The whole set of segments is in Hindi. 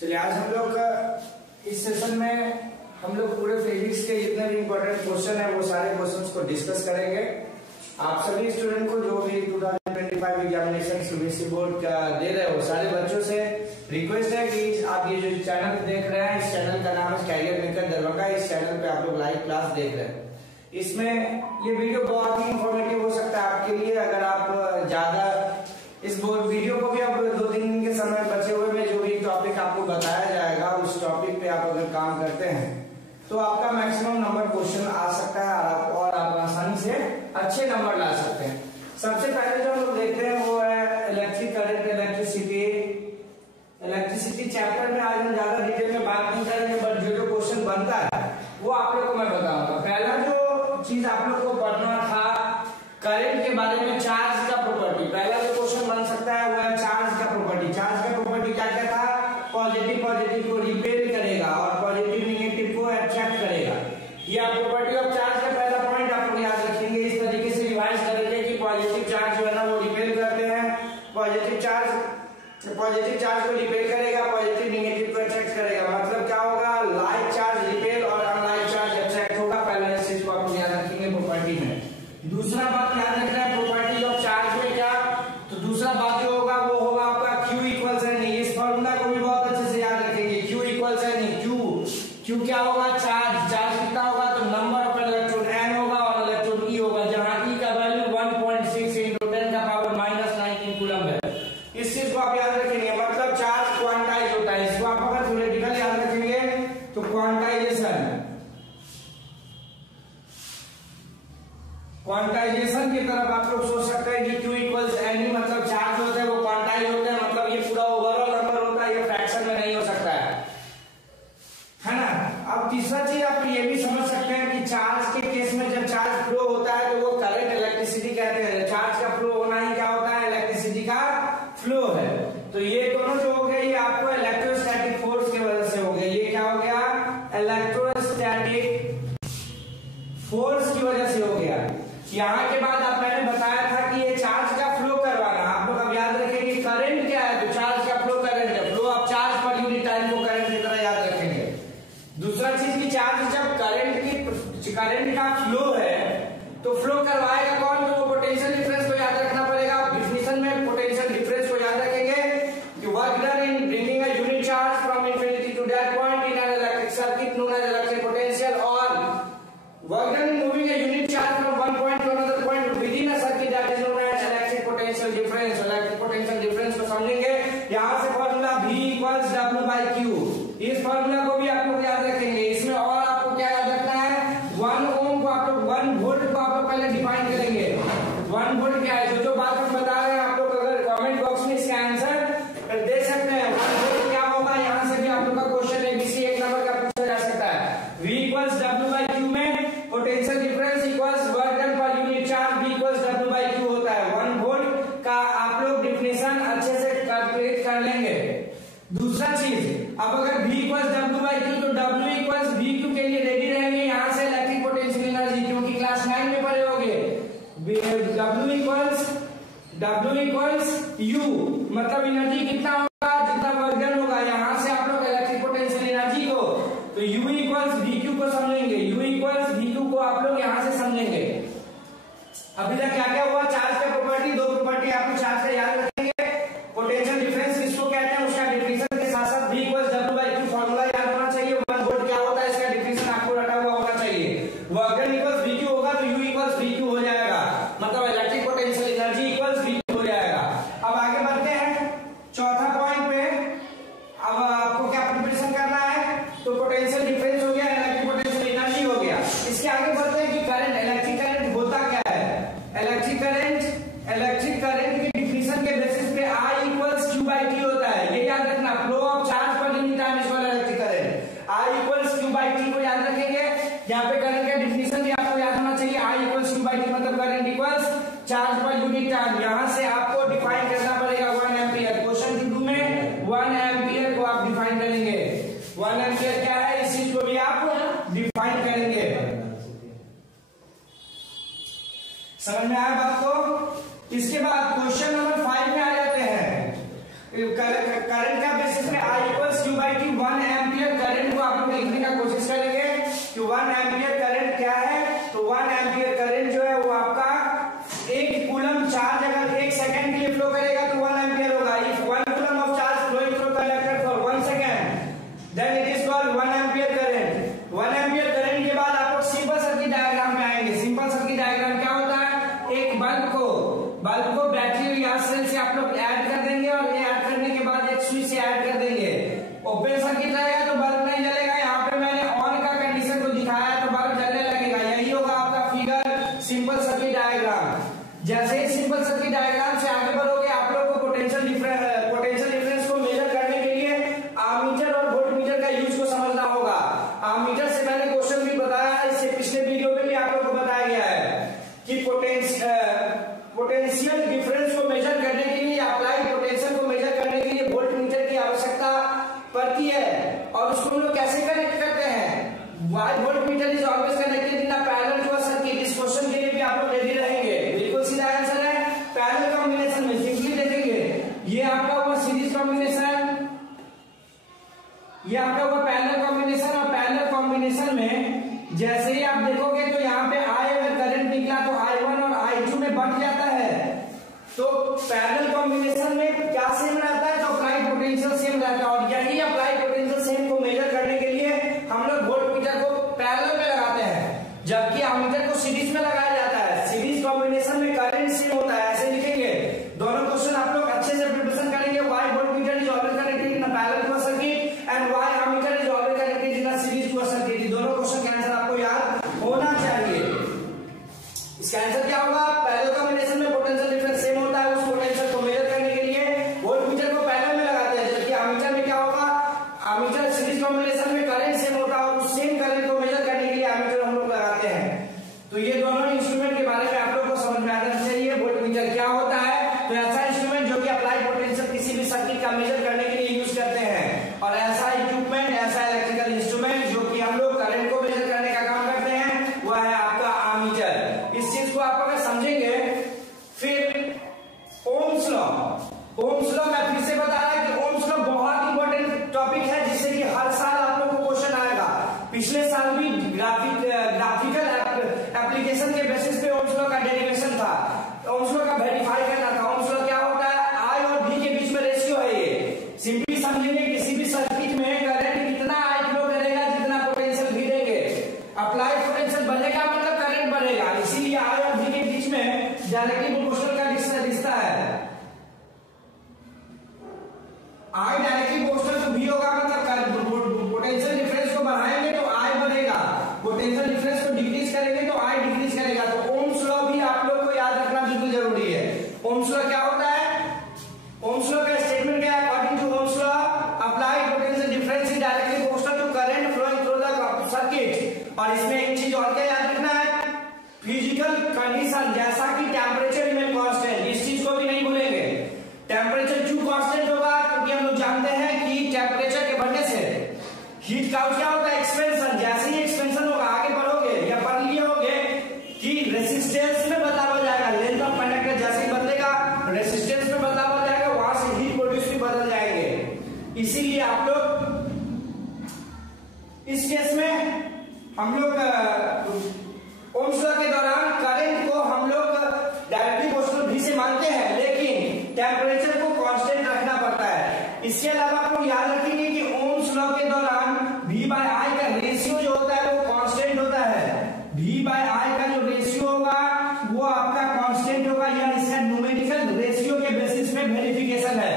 चलिए आज हम लोग इस सेशन में हम लोग पूरे फिजिक्स के जितने भी इम्पोर्टेंट क्वेश्चन है वो सारे क्वेश्चंस को डिस्कस करेंगे। आप सभी स्टूडेंट को जो भी 2020 2025 एग्जामिनेशन सीबीएसई बोर्ड का दे रहे हो सारे बच्चों से रिक्वेस्ट है कि आप ये जो चैनल देख रहे हैं, इस चैनल का नाम है कैरियर मेकर दरभंगा। इस चैनल पे आप लोग लाइव क्लास देख रहे हैं। इसमें ये वीडियो बहुत ही इंफॉर्मेटिव हो सकता है आपके लिए। अगर आप ज्यादा इस वीडियो को भी आप 2-3 दिन के समय बचे हुए में जो भी टॉपिक आपको बताया जाएगा उस टॉपिक पे आप अगर काम करते हैं तो आपका मैक्सिमम नंबर क्वेश्चन आ सकता है और आप आसानी से अच्छे नंबर ला सकते हैं। सबसे पहले जो हम लोग देखते हैं वो है इलेक्ट्रिक करंट, इलेक्ट्रिसिटी चैप्टर में आज हम ज्यादा डिटेल में बात नहीं करेंगे, बट जो क्वेश्चन बनता है वो आप लोग को मैं बताऊंगा। पहला जो चीज आप लोग को पढ़ना था करंट के बारे में, चार्ज का प्रॉपर्टी। पहला जो क्वेश्चन बन सकता है वो है चार्ज का प्रॉपर्टी। चार्ज का प्रॉपर्टी क्या क्या था? पॉजिटिव को रिपेल करेगा और पॉजिटिव निगेटिव को अट्रैक्ट करेगा। ये आप प्रॉपर्टी ऑफ चार्ज का पहला पॉइंट आप लोग याद रखेंगे। इस तरीके से रिवाइज करेंगे कि पॉजिटिव चार्ज जो है ना वो रिपेल करते हैं, पॉजिटिव चार्ज को रिपेल करेगा, पॉजिटिव निगेटिव को अट्रैक्ट करेगा। मतलब क्या होगा? लाइक चार्ज रिपेल और अनलाइक चार्ज अट्रैक्ट होगा। पहले इस चीज को आप लोग याद रखेंगे प्रॉपर्टी में। दूसरा बात याद रखना है प्रॉपर्टी ऑफ चार्ज में क्या, तो दूसरा बात जो होगा वो होगा आपका Q इक्वल्स एन ई। इस फॉर्मूला को भी बहुत अच्छे से याद रखेंगे। Q equals n e. Q क्या होगा? चार्ज कितना होगा? तो नंबर ऑफ इलेक्ट्रॉन n होगा और इलेक्ट्रॉन e होगा, जहां e का वैल्यू 1.6 into 10 का पावर -19 कूलम है। इस चीज को आप याद रखेंगे। मतलब चार्ज क्वांटाइज होता है। इसको आप अगर थ्योरेटिकल याद रखेंगे तो क्वांटाइजेशन की तरफ आप लोग सोच सकते हैं कि Q इक्वल्स एन ई, मतलब चार्ज होते हैं वो क्वांटाइज होते हैं, मतलब ये पूरा ओवरऑल नंबर होता है, ये फ्रैक्शन में नहीं हो सकता है ना। अब तीसरा चीज आप ये भी समझ सकते हैं कि चार्ज के केस में जब चार्ज फ्लो होता है तो वो करंट इलेक्ट्रिसिटी कहते हैं। चार्ज का फ्लो होना ही क्या होता है? इलेक्ट्रिसिटी का फ्लो है। तो ये दोनों जो हो गए ये आपको इलेक्ट्रोस्टैटिक फोर्स की वजह से हो गए। ये क्या हो गया? इलेक्ट्रोस्टैटिक फोर्स की वजह से हो गया। यहाँ के बाद आप मैंने बताया था कि ये चार्ज का फ्लो करवाना। आप लोग अब याद रखेंगे करंट क्या है, तो चार्ज का फ्लो करंट है। Flow of charge per unit time को करंट की तरह याद रखेंगे। दूसरा चीज की चार्ज जब करंट का फ्लो है तो फ्लो करवाएगा कौन? तो वो पोटेंशियल डिफरेंस को याद रखना पड़ेगा। डिफिनिशन में पोटेंशियल डिफरेंस को याद रखेंगे कि work done in bringing a unit charge from infinity to that point in an electric circuit known as electric potential, और work done in moving a unit charge from one point to another point within a circuit that is known as electric potential difference. Electric potential difference को समझेंगे। यहां से फार्मूला V इक्वल्स W/Q, इस फार्मूला को भी आप लोग याद रखेंगे। इसमें और आपको क्या याद रखना है? 1 ओम को आप लोग 1 वोल्ट को आप लोग पहले डिफाइन करेंगे। 1 वोल्ट क्या है? जो बात हम बता रहे हैं आप लोग अगर कमेंट बॉक्स में इसका आंसर दे सकते हैं। 1 वोल्ट क्या होगा? यहां से भी आप लोग का क्वेश्चन ABC 1 नंबर का पूछा जा सकता है। V इक्वल्स W/Q में potential difference equals work done per unit charge V equals W/Q होता है। 1 वोल्ट का आप लोग डिफिनेशन अच्छे से कैलकुलेट कर लेंगे। दूसरा चीज, अब अगर V इक्वल्स W/Q तो W इक्वल्स VQ के लिए रेडी रहेंगे। यहां से इलेक्ट्रिक पोटेंशियल एनर्जी, क्योंकि क्लास 9 में पढ़े होंगे, W इक्वल्स U, मतलब एनर्जी कितना होगा? जितना वर्क डन होगा। यहां से आप लोग इलेक्ट्रिक पोटेंशियल एनर्जी को तो U इक्वल्स VQ को समझेंगे। U इक्वल्स VQ को आप लोग यहां से समझेंगे। अभी तक क्या क्या हुआ? चार्ज का प्रॉपर्टी, 2 प्रॉपर्टी आप लोग चार्ज का याद रखेंगे। पोटेंशियल डिफरेंस किसको कहते हैं उसका डिफिनेशन के साथ साथ V इक्वल्स W/Q फार्मूला याद होना चाहिए। 1 वोल्ट क्या होता है इसका डिफिनेशन आपको रटा हुआ होना चाहिए। वर्क डन इक्वल्स VQ होगा तो U इक्वल्स VQ हो जाएगा, मतलब electric potential energy equals VQ हो जाएगा। अब आगे बढ़ते हैं चौथा पॉइंट पे। अब आपको क्या प्रिपरेशन करना है? तो पोटेंशियल डिफरेंस हो गया, इलेक्ट्रिक पोटेंशियल एनर्जी हो गया। इसके आगे बढ़ते हैं कि करंट, इलेक्ट्रिक करंट होता क्या है? इलेक्ट्रिक करंट की डिफिनेशन के बेसिस पे I इक्वल्स Q/T होता है। ये याद रखना। Flow of charge per unit time is called electric current. I equals Q/T को याद रखेंगे। यहाँ पे करंट का डिफिनेशन भी आपको याद होना चाहिए। I इक्वल्स Q/T मतलब current equals charge per unit time. यहाँ से आपको डिफाइन करना पड़ेगा 1 एम्पियर। क्वेश्चन टू में 1 एम्पियर को आप डिफाइन करेंगे। 1 एम्पियर क्या है इस चीज को भी आप डिफाइन करेंगे। समझ में आया बात को? इसके बाद क्वेश्चन नंबर 5 में आ जाते हैं। करंट का बेसिस में I equals Q/T 1 ampere current को आप लोग लिखने का कोशिश करेंगे कि 1 एम्पियर करंट क्या है। तो 1 एम्पियर करंट जो है वो आपका 1 कूलम चार्ज अगर 1 सेकंड फ्लो करेगा तो 1 एम्पियर होगा। If 1 coulomb of charge flowing through conductor for 1 second then it is called 1 ampere current. 1 ampere current के बाद आप लोग सिंपल सर्किट डायग्राम पे आएंगे। सिंपल सर्किट डायग्राम क्या होता है, एक बल्ब को बैटरी या सेल से आप लोग ऐड कर देंगे और ये ऐड करने के बाद एक स्विच से ऐड कर देंगे। ओपन सर्किट रहेगा तो बल्ब नहीं जलेगा। यहाँ पे मैंने ऑन का कंडीशन को दिखाया तो बल्ब जलने लगेगा। यही होगा आपका फिगर सिंपल सर्किट डायग्राम। जैसे ही सिंपल सर्किट डायग्राम से आगे बढ़ोगे आप लोग को पोटेंशियल डिफरेंस को मेजर करने के लिए आमीटर और वोल्टमीटर का यूज को समझना होगा। आमीटर से मैंने क्वेश्चन भी बताया, इससे पिछले वीडियो में भी आप लोग को बताया गया है कि पोटेंशियल डिफरेंस को मेजर करने के लिए, अप्लाइड पोटेंशियल को मेजर करने के लिए वोल्टमीटर की आवश्यकता पड़ती है। और उसको हम लोग कैसे कनेक्ट करते हैं, why voltmeter is always connected in a parallel to a circuit. इस क्वेश्चन के लिए भी आप लोग रेडी रहेंगे। बिल्कुल सीधा आंसर है पैरेलल कॉम्बिनेशन में। सिंपली देखेंगे ये आपका हुआ सीरीज कॉम्बिनेशन, ये आपका हुआ पैरेलल कॉम्बिनेशन। और पैरेलल कॉम्बिनेशन में जैसे ही आप देखोगे तो यहाँ पे I अगर करंट निकला तो I1 और I2 में बढ़ जाता है। तो पैरेलल कॉम्बिनेशन में क्या सेम रहता है, तो अप्लाइड पोटेंशियल सेम रहता है। और यही अप्लाइड पोटेंशियल सेम को मेजर करने के लिए हम लोग वोल्टमीटर को पैरेलल में लगाते हैं, जबकि एमीटर को सीरीज में लगाया जाता है। सीरीज कॉम्बिनेशन में करंट सेम होता है। ऐसे लिखेंगे दोनों क्वेश्चन आप लोग अच्छे से प्रिपरेशन करेंगे। Why voltmeter is always connected in a parallel to a circuit and why ammeter is always connected in a series to a circuit. दोनों क्वेश्चन का आंसर आपको याद होना चाहिए। इसका आंसर क्या होगा, पैरेलल कॉम्बिनेशन में पोटेंशियल डिफरेंस सेम होता है। उस पोटेंशियल को मेजर करने के लिए वोल्टमीटर को पैरेलल में लगाते हैं, जबकि एमीटर में क्या होगा, एमीटर सीरीज कॉम्बिनेशन में करंट सेम होता है और उस सेम करंट को मेजर करने के लिए एमीटर हम लोग लगाते हैं। तो ये दोनों इंस्ट्रूमेंट के बारे में आप लोग को समझ में आना चाहिए। वोल्टमीटर क्या होता है, तो ऐसा इंस्ट्रूमेंट जो कि अप्लाइड पोटेंशियल किसी भी सर्किट का मेजर करने के लिए यूज करते हैं। और ऐसा इक्विपमेंट, ऐसा इलेक्ट्रिकल इंस्ट्रूमेंट जो कि हम लोग करंट को मेजर करने का काम करते हैं, वह है आपका एमीटर। इस चीज को आप अगर समझेंगे, फिर ओम्स लॉ मैं फिर से बता रहा कि ओम्स लॉ बहुत इंपॉर्टेंट टॉपिक है, जिससे कि हर साल आप लोग को क्वेश्चन आएगा। पिछले साल भी ग्राफिकल एप्लीकेशन के बेसिस पे ओम्स लॉ का डेरिवेशन था, ओम्स लॉ का वेरीफाई करना था। ओम्स लॉ क्या होता है, I और V के बीच में रेशियो है। ये सिंपली समझेंगे, किसी भी सर्किट में करंट कितना I फ्लो करेगा जितना पोटेंशियल V देंगे। अप्लाइड पोटेंशियल बढ़ेगा मतलब करंट बढ़ेगा, इसीलिए I और V के बीच में डायरेक्टली प्रोपोर्शनल का रिश्ता है। I directly proportional to V होगा, मतलब पोटेंशियल डिफरेंस को बढ़ाएंगे तो I बढ़ेगा, पोटेंशियल डिफरेंस को डिक्रीज करेंगे तो I डिक्रीज करेगा। तो ओम्स लॉ भी आप लोग को याद रखना बिल्कुल जरूरी है। ओम्स लॉ क्या होता है, ओम्स लॉ का स्टेटमेंट क्या है, according to Ohm's law applied potential difference is directly proportional to current flowing through the circuit. और इसमें एक चीज और क्या याद रखना है, फिजिकल कंडीशन, जैसा कि टेम्परेचर रिमेन कांस्टेंट। इस चीज को भी नहीं भूलेंगे। टेम्परेचर क्यों कांस्टेंट होगा, क्योंकि हम लोग जानते हैं कि टेम्परेचर के बढ़ने से हीट का क्या होता है, एक्सपेंशन। जैसे ही एक्सपेंशन होगा, आगे बढ़ोगे या पढ़ लिए होगे कि रेसिस्टेंस में बदलाव हो जाएगा। लेंथ ऑफ कंडक्टर जैसे ही बदलेगा, रेसिस्टेंस में बदलाव हो जाएगा, वहां से हीट प्रोड्यूस भी बदल जाएंगे। इसीलिए आप लोग इस केस में हम लोग ओम्स लॉ के दौरान करंट को हम लोग डायरेक्टली प्रोपोर्शनल V से मानते हैं, लेकिन टेम्परेचर को कांस्टेंट रखना पड़ता है। इसके अलावा आप लोग याद रखेंगे कि ओम्स लॉ के दौरान V/I का रेशियो जो होता है वो कांस्टेंट होता है। V/I का जो रेशियो होगा वो आपका कांस्टेंट होगा, या इसका न्यूमेरिकल रेशियो के बेसिस पे वेरिफिकेशन है।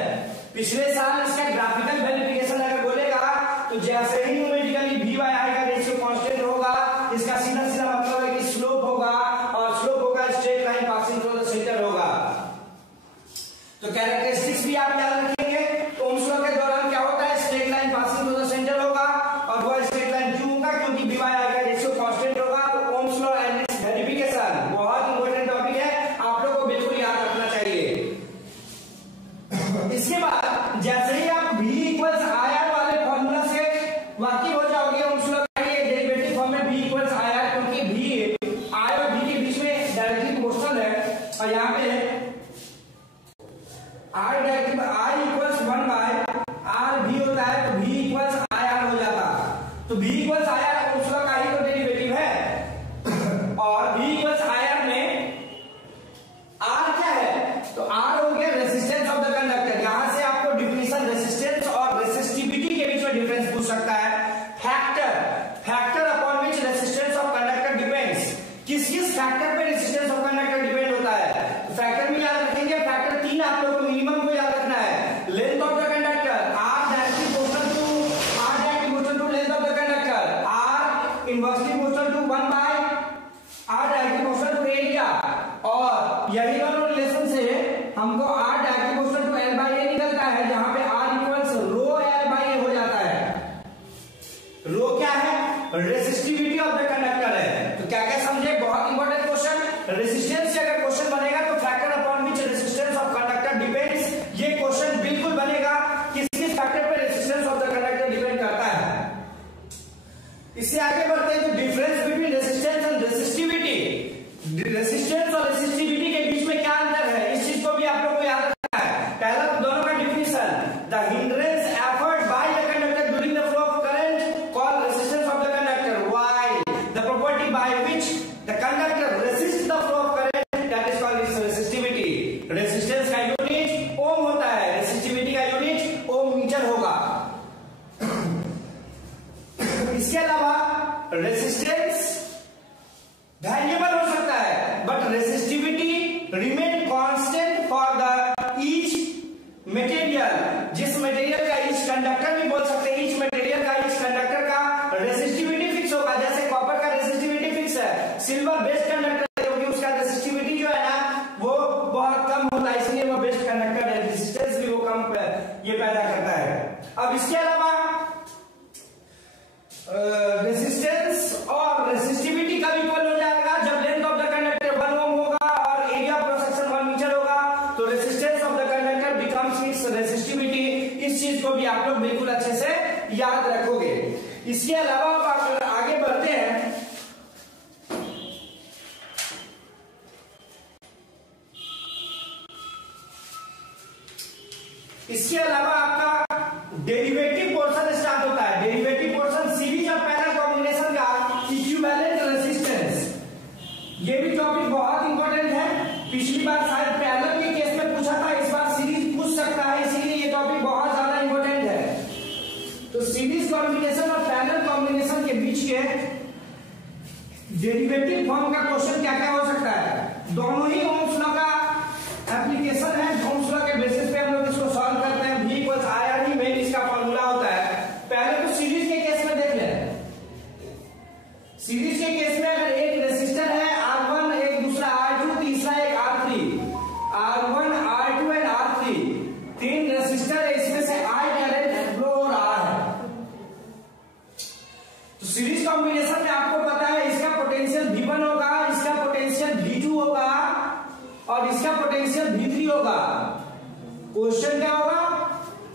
पिछले साल इसका ग्राफिकल वेरिफिकेशन अगर बोलेगा तो जैसे ही न्यूमेरिकली V/I का रेशियो कांस्टेंट होगा, इसका सीधा सीधा मतलब है कि स्लोप होगा, और स्लोप होगा straight line passing through the centre होगा। तो कैरेक्टरिस्टिक्स भी आप याद रखेंगे। ओम्स लॉ के दौरान क्या होता है, straight line passing through the centre होगा, और वो स्ट्रेट लाइन क्यों होगा, क्योंकि V/I का रेशियो कांस्टेंट होगा। तो Ohm's law and it's verification बहुत इंपॉर्टेंट टॉपिक है, आप लोग को बिल्कुल याद रखना चाहिए। इसके बाद जैसे ही आप V इक्वल्स IR वाले फॉर्मूला से वाकिफ हो जाओगे, ओम्स लॉ का ये डेरिवेटिव फॉर्म में V इक्वल्स IR, क्योंकि V I और V के बीच में डायरेक्टली प्रोपोर्शनल है। और यहाँ पे I directly I equals 1/RV होता है, तो V इक्वल्स IR हो जाता। तो V equals IR Ohm's law का ही तो डेरिवेटिव है। और V इक्वल्स IR में R क्या है, तो R हो गया रेजिस्टेंस हमको R directly to L by a निकलता है, जहां पे R equals rho L by a हो जाता है। रो क्या है? रेसिस्टिविटी ऑफ द कंडक्टर है। तो क्या क्या समझे? बहुत इंपॉर्टेंट क्वेश्चन। रेजिस्टेंस से अगर क्वेश्चन बनेगा तो factor upon which resistance of conductor depends, ये क्वेश्चन बिल्कुल बनेगा। किस किस फैक्टर पे resistance of the conductor depend करता है। इससे आगे बढ़ते हैं तो difference between resistance and resistivity. Resistance और रेसिस्टिविटी के बीच में क्या अंतर है, इस चीज को भी आप लोग को याद रखना है। पहला तो दोनों का definition, the hindrance effort by the conductor during the flow of current called resistance of the conductor, while the property by which the conductor resist the flow of current that is called its resistivity. Resistance का यूनिट ओम होता है, रेसिस्टिविटी का यूनिट ओम मीटर होगा। इसके अलावा रेजिस्टेंस वेरिएबल हो सकता है, but resistivity remain constant for the each material. जिस मटेरियल का ईच कंडक्टर भी बोल सकते हैं, ईच मटेरियल का ईच कंडक्टर का रेसिस्टिविटी फिक्स होगा। जैसे कॉपर का रेसिस्टिविटी फिक्स है, सिल्वर बेस्ट कंडक्टर है क्योंकि उसका रेसिस्टिविटी जो है ना वो बहुत कम होता है, इसलिए वो बेस्ट कंडक्टर है, रेजिस्टेंस भी वो कम ये पैदा करता है। अब इसके अलावा रेजिस्टेंस और रेसिस्टिविटी कब इक्वल हो जाएगा, जब length of the conductor 1 ohm होगा और area of cross section 1 metre होगा, तो resistance of the conductor becomes its resistivity. इस चीज को भी आप लोग बिल्कुल अच्छे से याद रखोगे। इसके अलावा आप आगे बढ़ते हैं, इसके अलावा आपका डेरिवेटिव पोर्शन स्टार्ट होता है। Derivative portion series of parallel combination का इक्विवेलेंट रेजिस्टेंस, ये भी टॉपिक बहुत इंपॉर्टेंट है। पिछली बार शायद पैरेलल के केस में पूछा था, इस बार सीरीज पूछ सकता है, इसीलिए ये टॉपिक बहुत ज्यादा इंपॉर्टेंट है। तो सीरीज कॉम्बिनेशन और पैरेलल कॉम्बिनेशन के बीच के डेरिवेटिव फॉर्म का क्वेश्चन क्या क्या हो सकता है, दोनों ही ओम्स लॉ का एप्लीकेशन है। ओम्स लॉ के बेसिस पे हम लोग इसको सॉल्व करते हैं। V इक्वल्स IR ही मेन इसका फॉर्मूला होता है। पहले तो सीरीज के केस में देख लें। सीरीज के केस में अगर एक रेसिस्टर है R1, एक दूसरा R2, तीसरा एक R3, R1, R2 and R3, तीन रेसिस्टर है, इसमें से I करंट फ्लो हो रहा है। तो सीरीज कॉम्बिनेशन में आपको पता है इसका पोटेंशियल V1 होगा, इसका पोटेंशियल V2 होगा और इसका पोटेंशियल V3 होगा। क्वेश्चन क्या होगा,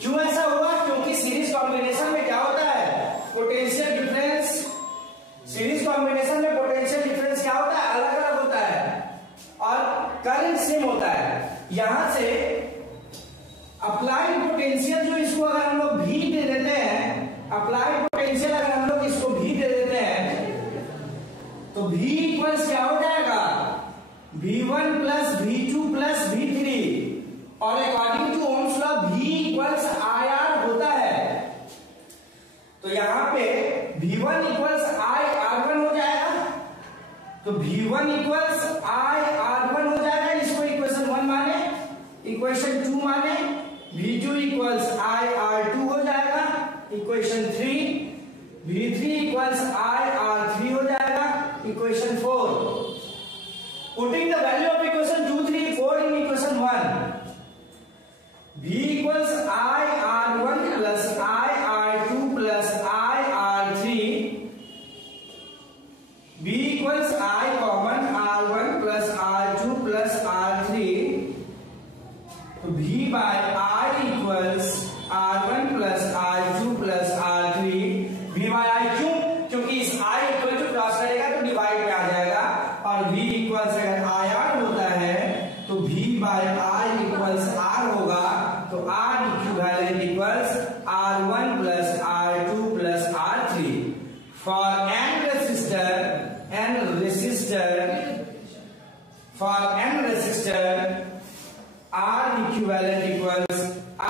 क्यों ऐसा होगा, क्योंकि सीरीज कॉम्बिनेशन में क्या होता है, पोटेंशियल डिफरेंस। सीरीज कॉम्बिनेशन में पोटेंशियल डिफरेंस क्या होता है, अलग अलग होता है और करंट सेम होता है। यहां से अप्लाइड पोटेंशियल जो इसको अगर हम लोग भी दे देते हैं, अप्लाइड पोटेंशियल अगर हम लोग इसको भी दे देते हैं तो V इक्वल्स क्या हो जाएगा, V1 plus V2 plus V3, और according to Ohm's law V equals IR होता है। तो यहां पे V1 इक्वल्स IR1 हो जाएगा, तो V1 इक्वल्स IR1 हो जाएगा, इसको इक्वेशन 1 माने, इक्वेशन 2 माने, V2 इक्वल्स IR2 हो जाएगा, इक्वेशन 3, V3 इक्वल्स IR3 हो जाएगा, equation 4। Putting the value of equation 2, 3, 4 in equation 1, V equals IR1 plus IR2 plus IR3, V equals I common R1 plus R2 plus R3, तो V by I equals R1 plus R2 plus R3, V by I क्यों, क्योंकि इस I इक्वल टू क्रॉस करेगा तो डिवाइड में आ जाएगा, और V इक्वल्स अगर IR होता है तो V by I equals R होगा, तो R equivalent equals R1 plus R2 plus R3 for n resistor, for n resistor R equivalent equals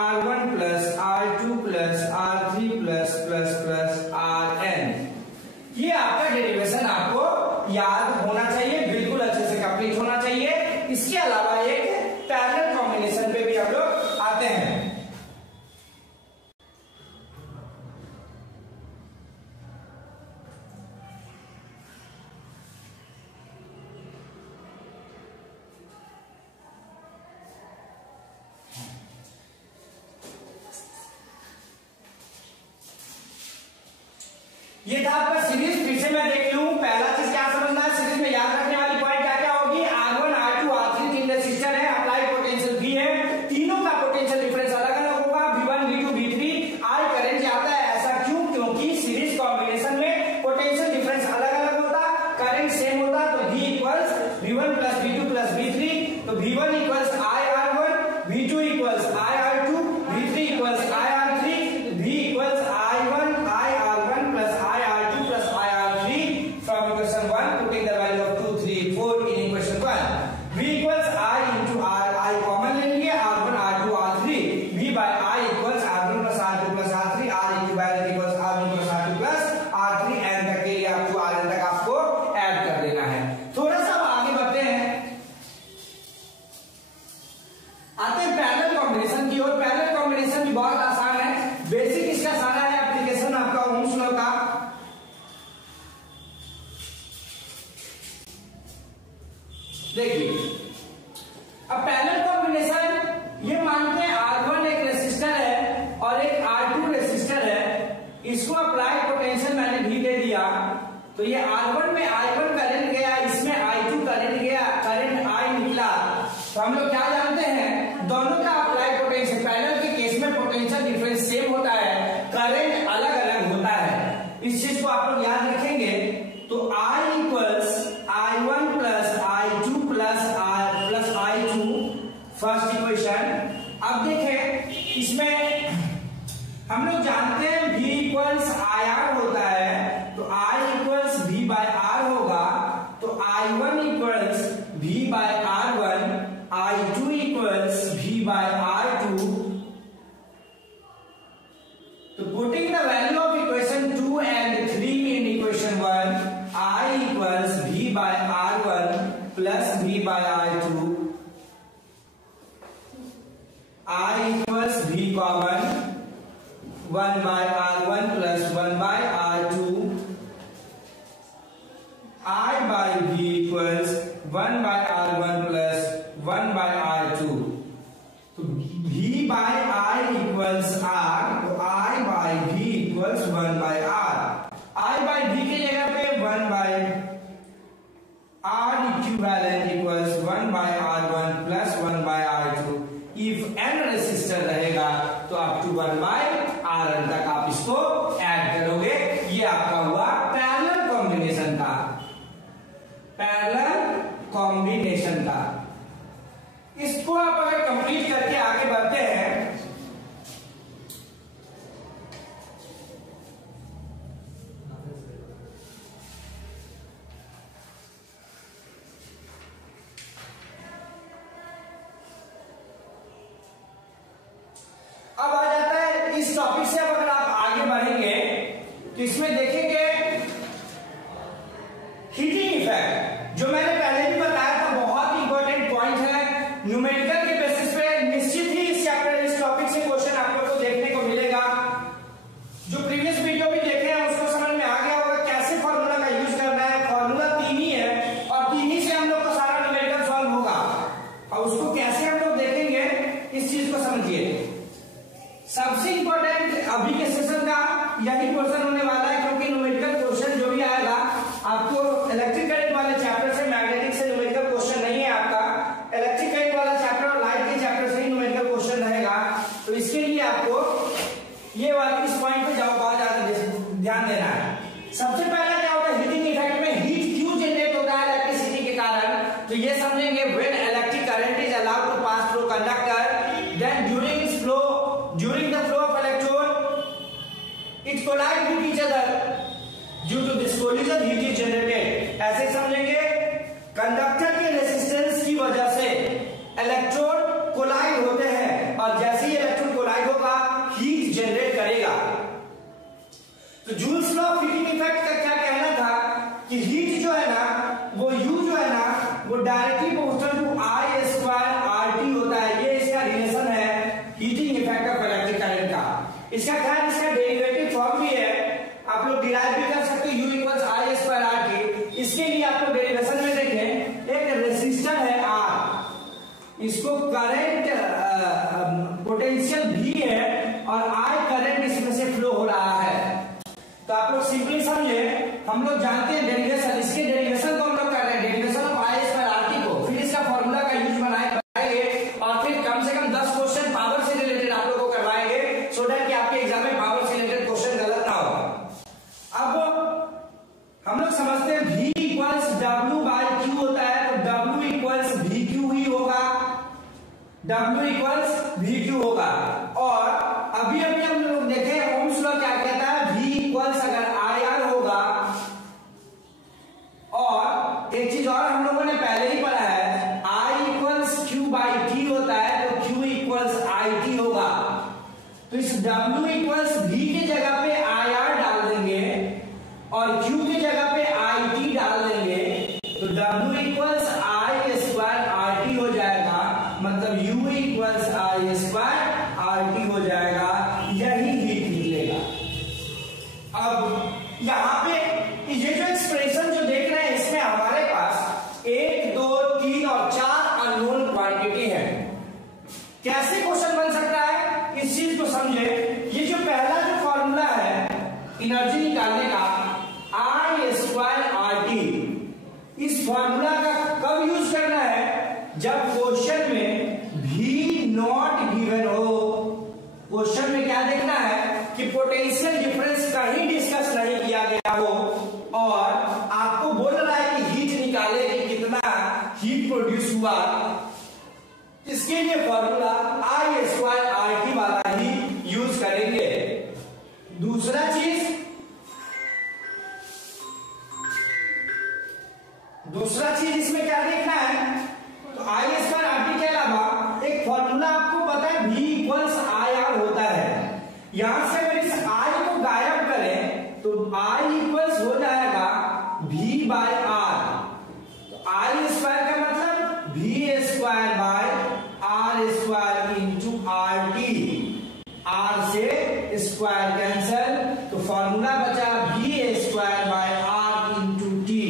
R1 plus R2 plus R3 plus Rn। ये आपका डेरिवेशन आपको याद होना चाहिए, बिल्कुल अच्छे से कंप्लीट होना चाहिए। इसके अलावा एक पैरेलल कॉम्बिनेशन पे भी हम लोग आते हैं। ये था आपका सीरीज। फिर से मैं देख लूं, पहला चीज क्या समझना है सीरीज में, याद रखने वाली पॉइंट क्या क्या होगी। R1 R2 R3 तीन रेसिस्टर है, अप्लाई पोटेंशियल V है, तीनों का पोटेंशियल डिफरेंस अलग अलग होगा, V1 V2 V3। I current जाता है, ऐसा क्यों? क्योंकि सीरीज कॉम्बिनेशन में पोटेंशियल डिफरेंस अलग अलग होता, करंट सेम होता, तो V equals V1 plus V2 plus V3। तो V1 equals IR1, V2 equals IR2, V3 equals IR3, V equals I1 IR1 plus IR2 plus IR3 from equation 1, putting the value of 2 3 4 in equation 1। V equals I into R, I common ले लिए, R1 R2 R3, V by I equals R1 plus R2 plus R3, R equivalent equals R1 plus R2 plus R3, n तक के लिए आपको Rn तक आपको ऐड कर देना है। थोड़ा सा आगे बढ़ते हैं, आते हैं पैरेलल कॉम्बिनेशन की ओर। पैरेलल कॉम्बिनेशन भी बहुत आसान है, बेसिक इसका सारा है एप्लीकेशन आपका ओम्स लॉ का। देखिए अब पैरेलल कॉम्बिनेशन ये मानते हैं R1 एक रेसिस्टर है और एक R2 रेसिस्टर है, इसको अप्लाई पोटेंशियल मैंने भी दे दिया, तो ये R1 में I1 करंट गया, इसमें I2 करंट गया, करंट I निकला। तो हम लोग क्या जानते हैं, दोनों का अप्लाई पोटेंशियल, पैरेलल के केस में पोटेंशियल डिफरेंस सेम होता है, करंट अलग अलग होता है। इस चीज को आप लोग याद रखेंगे। तो I equals I1 plus I2 plus I2 first equation. अब देखें इसमें हम लोग जानते हैं V इक्वल्स IR होता है, तो I equals V by R होगा, तो I1 equals V by R1, I2 equals V by R2। तो putting the value of equation 2 and 3 in equation 1, I equals V by R1 plus V by R2, I equals V common 1 by R1 plus 1 by R2, I by V equals 1 by R1 plus 1 by R2। तो V by I equals R, तो I by V equals 1 by R। I by V की जगह पे 1 by R equivalent equals 1 by R1 plus 1 by R2। If n resistor रहेगा तो अप टू 1 बाय Rn तक आप इसको ऐड करोगे। ये आपका हुआ पैरेलल कॉम्बिनेशन का, पैरेलल कॉम्बिनेशन का। इसको आप अगर कंप्लीट करके आगे बढ़ते हैं, अब आ जाता है इस टॉपिक से। अब अगर आप आगे बढ़ेंगे तो इसमें देखेंगे हीटिंग इफेक्ट, जो मैंने पहले भी बताया था, बहुत इंपॉर्टेंट पॉइंट है। न्यूमेरिकल के बेसिस पे निश्चित ही इस चैप्टर, इस टॉपिक से क्वेश्चन आप लोग को देखने को मिलेगा। जो प्रीवियस वीडियो भी देखे हैं उसको समझ में आ गया होगा कैसे फॉर्मूला का यूज करना है। फॉर्मूला 3 ही है और 3 ही से हम लोग को सारा न्यूमेरिकल सॉल्व होगा, और उसको कैसे हम लोग देखेंगे इस चीज को समझिए। सबसे इंपॉर्टेंट अभी के सेशन का यही क्वेश्चन होने वाला है, क्योंकि न्यूमेरिकल क्वेश्चन जो भी आएगा आपको इलेक्ट्रिक करंट वाले चैप्टर से, मैग्नेटिक से न्यूमेरिकल क्वेश्चन नहीं है आपका। इलेक्ट्रिक करंट वाला चैप्टर और लाइट के चैप्टर से ही न्यूमेरिकल क्वेश्चन रहेगा। तो इसके लिए आपको ये वाले इस पॉइंट पे जाओ, बहुत ज्यादा ध्यान देना है। सबसे पहले क्या होता है, हीटिंग इफेक्ट में हीट क्यों जनरेट होता है इलेक्ट्रिसिटी के कारण, तो ये समझेंगे। When electric current is allowed to pass through conductor, then during the flow of electron it collide with each other, due to this collision heat is generated। ऐसे समझेंगे, कंडक्टर के रेजिस्टेंस की वजह से इलेक्ट्रॉन कोलाइड होते हैं, और जैसे ही इलेक्ट्रॉन कोलाइड होगा हीट जनरेट करेगा। तो joules law of heating effect का क्या कहना था कि हीट जो है ना, वो U जो है ना, वो directly proportional to I square RT होता है। ये इसका रिलेशन है heating effect of electric current का। इसका खैर इसका डेरिवेटिव फॉर्म भी है, आप लोग डिराइव भी कर सकते हो, U equals I square RT। इसके लिए आप लोग डेरिवेशन में देखें, एक रेसिस्टर है R, इसको करंट पोटेंशियल V है और I करंट इसमें से फ्लो हो रहा है। तो आप लोग सिंपली समझ हम लोग जानते हैं डेरिवेशन, इसके डेरिवेशन को हम लोग कर रहे हैं, derivation of I square R T को, फिर इसका फॉर्मूला का यूज बनाएंगे और फिर कम से कम 10 क्वेश्चन पावर से रिलेटेड आप लोगों को करवाएंगे, सो दैट कि आपके एग्जाम में पावर से रिलेटेड क्वेश्चन गलत ना हो। अब हम लोग समझते हैं V equals W by Q होता है, तो W इक्वल्स VQ ही होगा, W इक्वल्स VQ होगा। और अभी हम लोग देखें ओम्स लॉ क्या कहता है, V इक्वल्स अगर IR होगा, और एक चीज और हम लोगों ने पहले ही पढ़ा है, I equals Q by T होता है, तो Q इक्वल्स IT होगा। तो इस W इक्वल्स V की जगह पे IR डाल देंगे और Q की जगह पे IT डाल देंगे, तो W equals I square RT हो जाएगा, मतलब U equals I square RT हो जाएगा, यही हीट निकलेगा। अब यहां पे ये जो एक्सप्रेशन जो देख रहे हैं, इसमें हमारे पास 1, 2, 3 और 4 अननोन क्वांटिटी है। कैसे क्वेश्चन बन सकता है, इस चीज को समझे। ये जो पहला जो फॉर्मूला है एनर्जी निकालने का, I स्क्वायर RT, इस फॉर्मूला का कब यूज करना है, जब क्वेश्चन में V नॉट गिवन हो। क्वेश्चन में क्या देखना है कि पोटेंशियल डिफरेंस कहीं डिस्कस नहीं किया गया हो और आपको बोल रहा है कि हीट निकाले कि कितना हीट प्रोड्यूस हुआ, इसके लिए फॉर्मूला I स्क्वायर RT वाला ही यूज करेंगे। दूसरा चीज इसमें क्या देखना है, तो I स्क्वायर RT के अलावा एक फॉर्मूला आपको पता है V इक्वल्स IR होता है। यहां से अगर इस I को गायब करें तो I इक्वल्स हो जाएगा V बाय R। तो I स्क्वायर का मतलब V square by R square into RT, R से स्क्वायर कैंसल, तो फॉर्मूला बचा V square by R into T।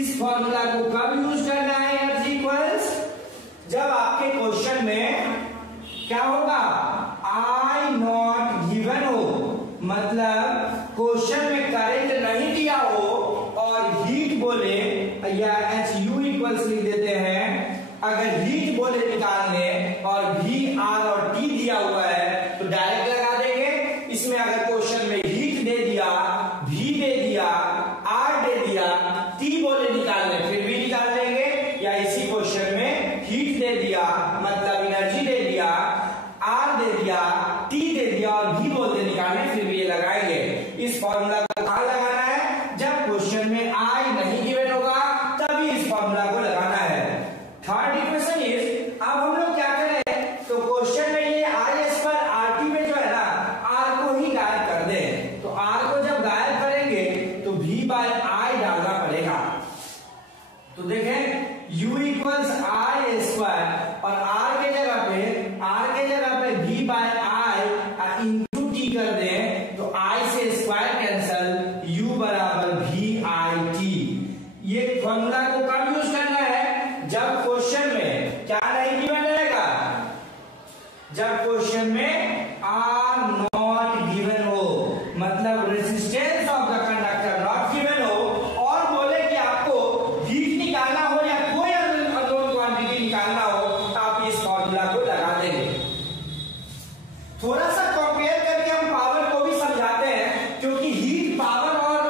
इस फॉर्मूला को कब यूज करना है एनर्जी इक्वल्स, जब आपके क्वेश्चन में क्या होगा, I नॉट गिवन हो, मतलब क्वेश्चन में करंट नहीं दिया हो और हीट बोले, या HU इक्वल्स लिख देते हैं, अगर हीट बोले निकालने और V R और T दिया हुआ है तो डायरेक्ट लगा देंगे। इसमें अगर क्वेश्चन में हीट दे दिया, V दे दिया, R दे दिया, T बोले निकालने, फिर भी निकाल देंगे, या इसी क्वेश्चन में हीट दे दिया मतलब एनर्जी दे दिया, R दे दिया, T दे दिया और V बोलते निकालने, फिर भी ये लगाएंगे। इस फॉर्मूला को कहां लगाना है, जब क्वेश्चन में I नहीं गिवन होगा तभी इस फॉर्मूला को लगाना है। थर्ड इक्वेशन इज, अब हम लोग क्या करें, तो क्वेश्चन में ये I स्क्वायर RT में जो है ना, R को ही गायब कर दें, तो R को जब गायब करेंगे तो V बाय I डालना पड़ेगा। तो देखें U इक्वल्स I स्क्वायर और R के जगह पे V by I into T कर दें, तो I से स्क्वायर कैंसल, U बराबर VIT। ये फॉर्मूला को कब यूज करना है, जब क्वेश्चन में क्या नहीं गिवन रहेगा, जब क्वेश्चन में R नॉट गिवन हो, मतलब resistance of the conductor not given हो, और बोले कि आपको हीट निकालना हो या कोई अननोन क्वांटिटी निकालना हो, तो आप इस फॉर्मूला को लगा देंगे। थोड़ा सा कंपेयर करके हम पावर को भी समझाते हैं, क्योंकि हीट, पावर और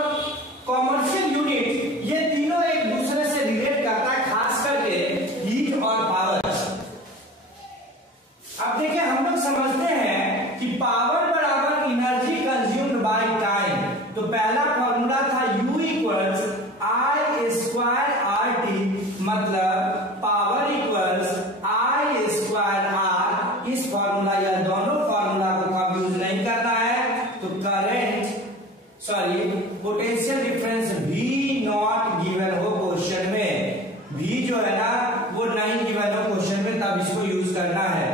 कॉमर्शियल यूनिट ये तीनों एक दूसरे से रिलेट करता है, खास करके हीट और पावर। अब देखिए हम लोग समझते हैं कि पावर बराबर एनर्जी कंज्यूम्ड बाय टाइम, तो पहला फॉर्मूला था U equals I square RT, मतलब power equals I square R। इस फॉर्मूला या दोनों फॉर्मूला को कब यूज नहीं करना है, तो potential difference V not given हो क्वेश्चन में, V जो है ना वो नहीं गिवन हो क्वेश्चन में, तब इसको यूज करना है।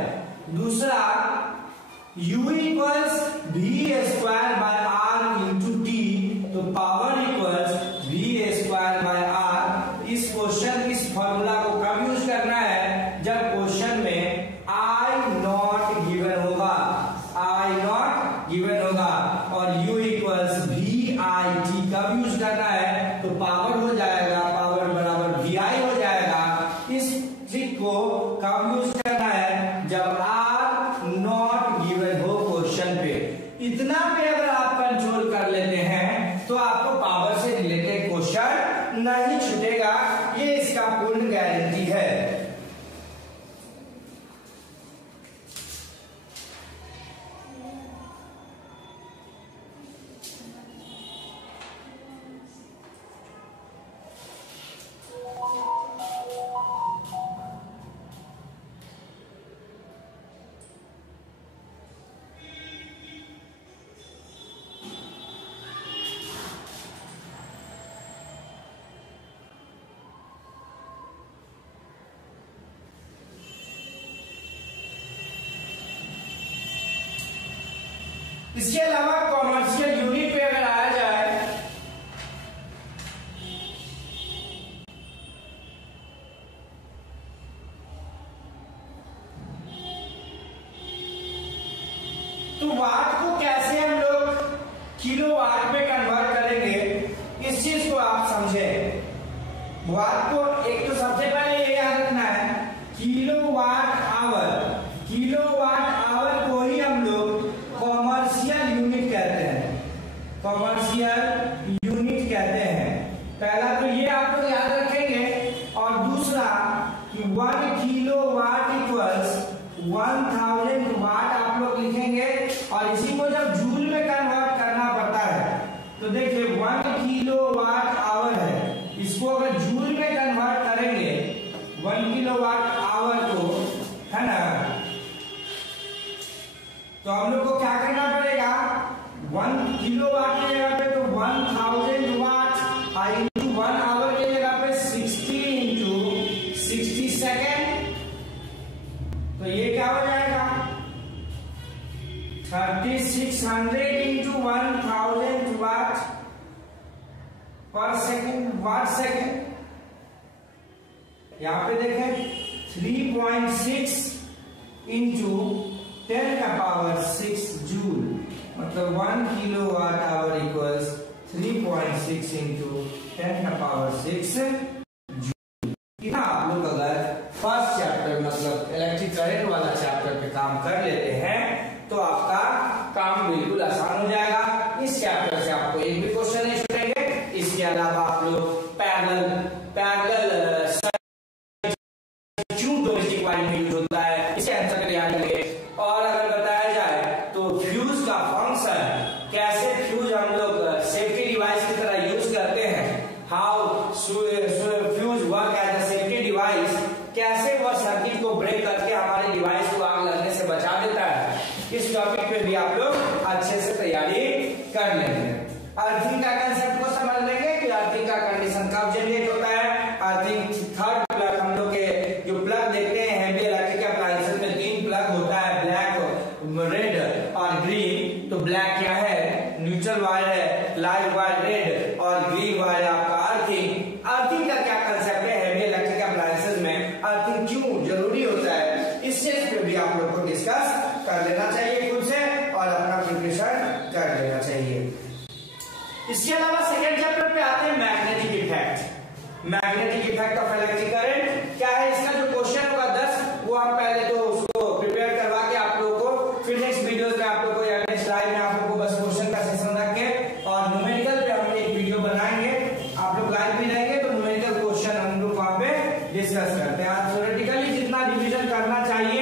दूसरा U equals V square by R into T, तो power equals V square by R। इस क्वेश्चन, इस फॉर्मूला को कब यूज करना है, जब क्वेश्चन में I नॉट गिवन होगा, I नॉट गिवन होगा, और U इक्वल्स VIT कब यूज करना है, इतना पे अगर आप कंट्रोल कर लेते हैं तो आपको पावर से रिलेटेड क्वेश्चन नहीं छूटेगा, ये इसका पूर्ण गारंटी है। इसके अलावा कॉमर्शियल यूनिट पे अगर आया जाए तो वाट को कैसे हम लोग किलो वाट में कन्वर्ट करेंगे, इस चीज को आप समझें। वाट को एक तो सबसे पहले ये याद रखना है, kilowatt hour, kilowatt hour को ही हम लोग कॉमर्शियल यूनिट कहते हैं, कॉमर्शियल यूनिट कहते हैं। पहला तो ये आप लोग याद रखेंगे, और दूसरा कि 1 किलो वाट इक्वल्स 1000 वाट आप लोग लिखेंगे, और इसी को जब जूल में कन्वर्ट करना पड़ता है तो देखिए 1 किलो वाट आवर है, इसको अगर जूल में कन्वर्ट करेंगे 1 किलो वाट आवर को, है ना, तो हम लोग को क्या करना पड़ेगा, 1 किलो वाट की जगह पे तो 1000 वाट, इंटू 1 आवर की जगह पे 60 इंटू 60 सेकेंड, तो ये क्या हो जाएगा 3600 इंटू 1000 वाट पर सेकेंड, वाट सेकेंड। यहां पे देखें 3.6 इंटू 10 का पावर 6 जूल, मतलब 1 kilowatt hour equals 3.6 into 10 का पावर 6 जूल। इतना आप लोग अगर फर्स्ट चैप्टर मतलब इलेक्ट्रिक करंट वाला चैप्टर पे काम कर लेते हैं तो आपका काम बिल्कुल आसान हो जाएगा। इस चैप्टर से आपको एक भी क्वेश्चन नहीं छूटेंगे। इसके अलावा आप लोग पैरेलल डोमेस्टिक वायरिंग में यूज होता है, इसे आंसर कर याद रखिए। और अगर बताया जाए तो फ्यूज का फंक्शन, कैसे फ्यूज हम लोग सेफ्टी डिवाइस की तरह यूज करते हैं, how fuse work as a safety device, कैसे वह सर्किट को ब्रेक करके हमारे डिवाइस को आग लगने से बचा देता है, इस टॉपिक पे भी आप लोग अच्छे से तैयारी कर लेंगे। अर्थिंग का कंसेप्ट को समझ लेंगे कि अर्थिंग का कंडीशन कब जनरेट होता है। अर्थिंग थर्ड प्लग, हम लोग के जो प्लग देखते हैं हेवी इलेक्ट्रिक अप्लायंसेस में 3 प्लग होता है, ब्लैक, रेड और ग्रीन। तो ब्लैक क्या है, न्यूट्रल वायर है, लाइट वायर रेड, और ग्रीन वायर आपका अर्थिंग। अर्थिंग का क्या कंसेप्ट है हेवी इलेक्ट्रिक अप्लायंसेस में, अर्थिंग क्यों जरूरी होता है, इस चीज पे भी आप लोग को डिस्कस कर लेना चाहिए खुद से, और अपना प्रिपरेशन कर लेना चाहिए। इसके अलावा सेकेंड चैप्टर पे आते हैं magnetic effect. Magnetic effect of electric current क्या है, इसका जो क्वेश्चन होगा 10, वो हम पहले तो उसको प्रिपेयर करवा के आप लोगों को फिर नेक्स्ट वीडियोस में आप लोगों को या नेक्स्ट लाइव में आप लोगों को बस क्वेश्चन का सेशन रख के और न्यूमेरिकल पे हम एक वीडियो बनाएंगे। आप लोग लाइव में रहेंगे तो न्यूमेरिकल क्वेश्चन हम लोग वहां पे डिस्कस करते हैं। आज थ्योरेटिकली जितना रिवीजन करना चाहिए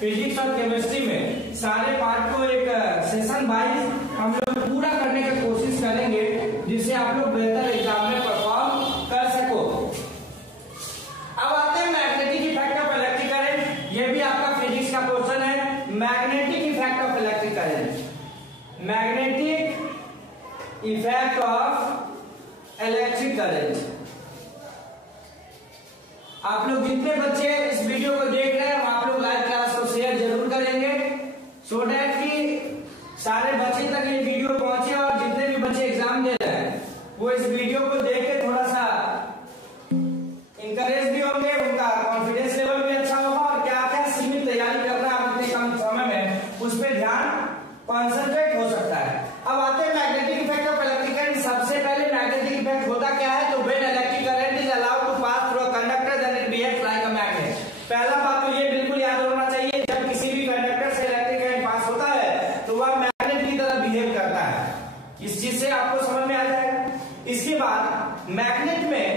फिजिक्स और केमिस्ट्री में, सारे पार्ट को एक सेशन वाइज हम लोग पूरा करने की कोशिश करेंगे, जिससे आप लोग बेहतर एग्जाम में परफॉर्म कर सको। अब आते हैं magnetic effect of electric current. ये भी आपका फिजिक्स का क्वेश्चन है, magnetic effect of electric current. Magnetic effect of electric current. आप लोग जितने बच्चे इस वीडियो को देख रहे हैं आप लोग लाइव क्लास को शेयर जरूर करेंगे, सो दैट कि सारे बच्चे तक ये वीडियो पहुंचे, और जितने भी बच्चे एग्जाम दे रहे हैं वो इस वीडियो को देख के थोड़ा सा इंकरेज भी होंगे, उनका कॉन्फिडेंस लेवल भी अच्छा होगा, और क्या क्या सीमित तैयारी कर रहा है इतने कम समय में उस पर ध्यान कॉन्सेंट्रेट हो सकता है। अब आते हैं magnetic effect of electric current. सबसे पहले मैग्नेटिक इफेक्ट होता क्या है, तो when electric current is allowed to pass through a conductor then it behaves like a magnet. पहला बात तो ये बिल्कुल याद होना चाहिए, जब किसी भी कंडक्टर से इलेक्ट्रिक करंट पास होता है तो वह मैग्नेट की तरह चीज से आपको समझ में आ जाएगा। इसके बाद मैग्नेट में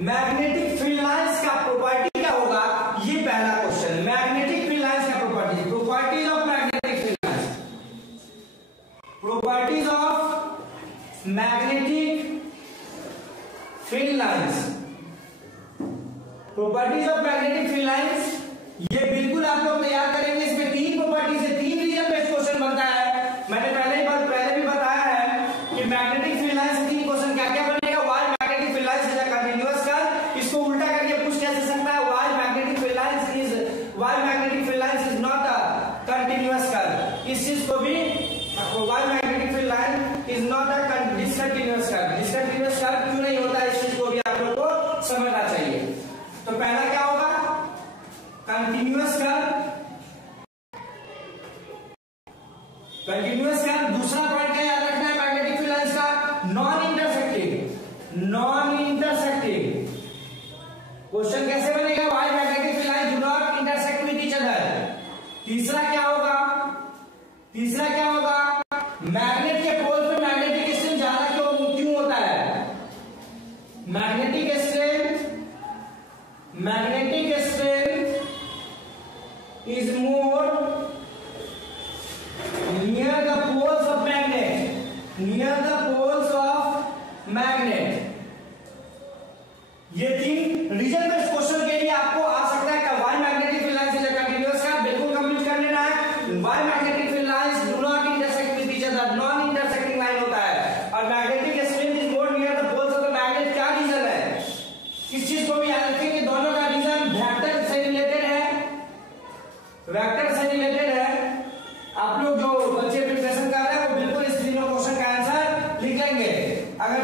मैग्नेटिक फील्ड लाइंस का प्रॉपर्टी क्या होगा, ये पहला क्वेश्चन। मैग्नेटिक फील्ड लाइंस का property, properties of magnetic field lines, properties of magnetic field lines, properties of magnetic field lines, ये बिल्कुल आप लोग तैयार करेंगे। इसमें तीन प्रॉपर्टीज है, तीन रीजन पे क्वेश्चन बनता है। मैंने पहले भी बताया है कि मैग्नेटिक फील्ड लाइंस से तीन क्वेश्चन क्या क्या बनेगा। Why magnetic field lines is a continuous curve, इसको उल्टा करके पूछ कैसे सकता है, why magnetic field lines is not a continuous curve. इस चीज को भी, why magnetic field line is not a discontinuous curve, discontinuous curve क्यों नहीं होता, इस चीज को भी आप लोग को समझना चाहिए। तो पहला क्या होगा, कंटीन्यूअस कर्व, कंटीन्यूअस कर्व। दूसरा पॉइंट क्या याद रखना है मैग्नेटिक फील्ड लाइंस का, non intersecting, non intersecting. Question कैसे बनेगा, why magnetic field lines do not intersect with each other. तीसरा क्या होगा, तीसरा क्या होगा, मैग्नेट के पोल पे मैग्नेटिक स्ट्रेंथ ज्यादा क्यों होता है, magnetic strength is more near the poles of magnet, near the poles of magnet। ये तीन रीजन बेस्ड क्वेश्चन के लिए आपको आ सकता है। Why magnetic field lines is a continuous curve, बिल्कुल कंप्लीट कर लेना है। Why magnetic field lines do not intersect with each other, non intersecting line होता है। और magnetic strength is more near the poles of the magnet, क्या रीजन है, इस चीज को भी याद रखेंगे। दोनों का रीजन वेक्टर से रिलेटेड है, वेक्टर से रिलेटेड है। आप लोग जो बच्चे प्रिपरेशन कर रहे हैं वो बिल्कुल इस तीनों क्वेश्चन का आंसर लिख लेंगे। अगर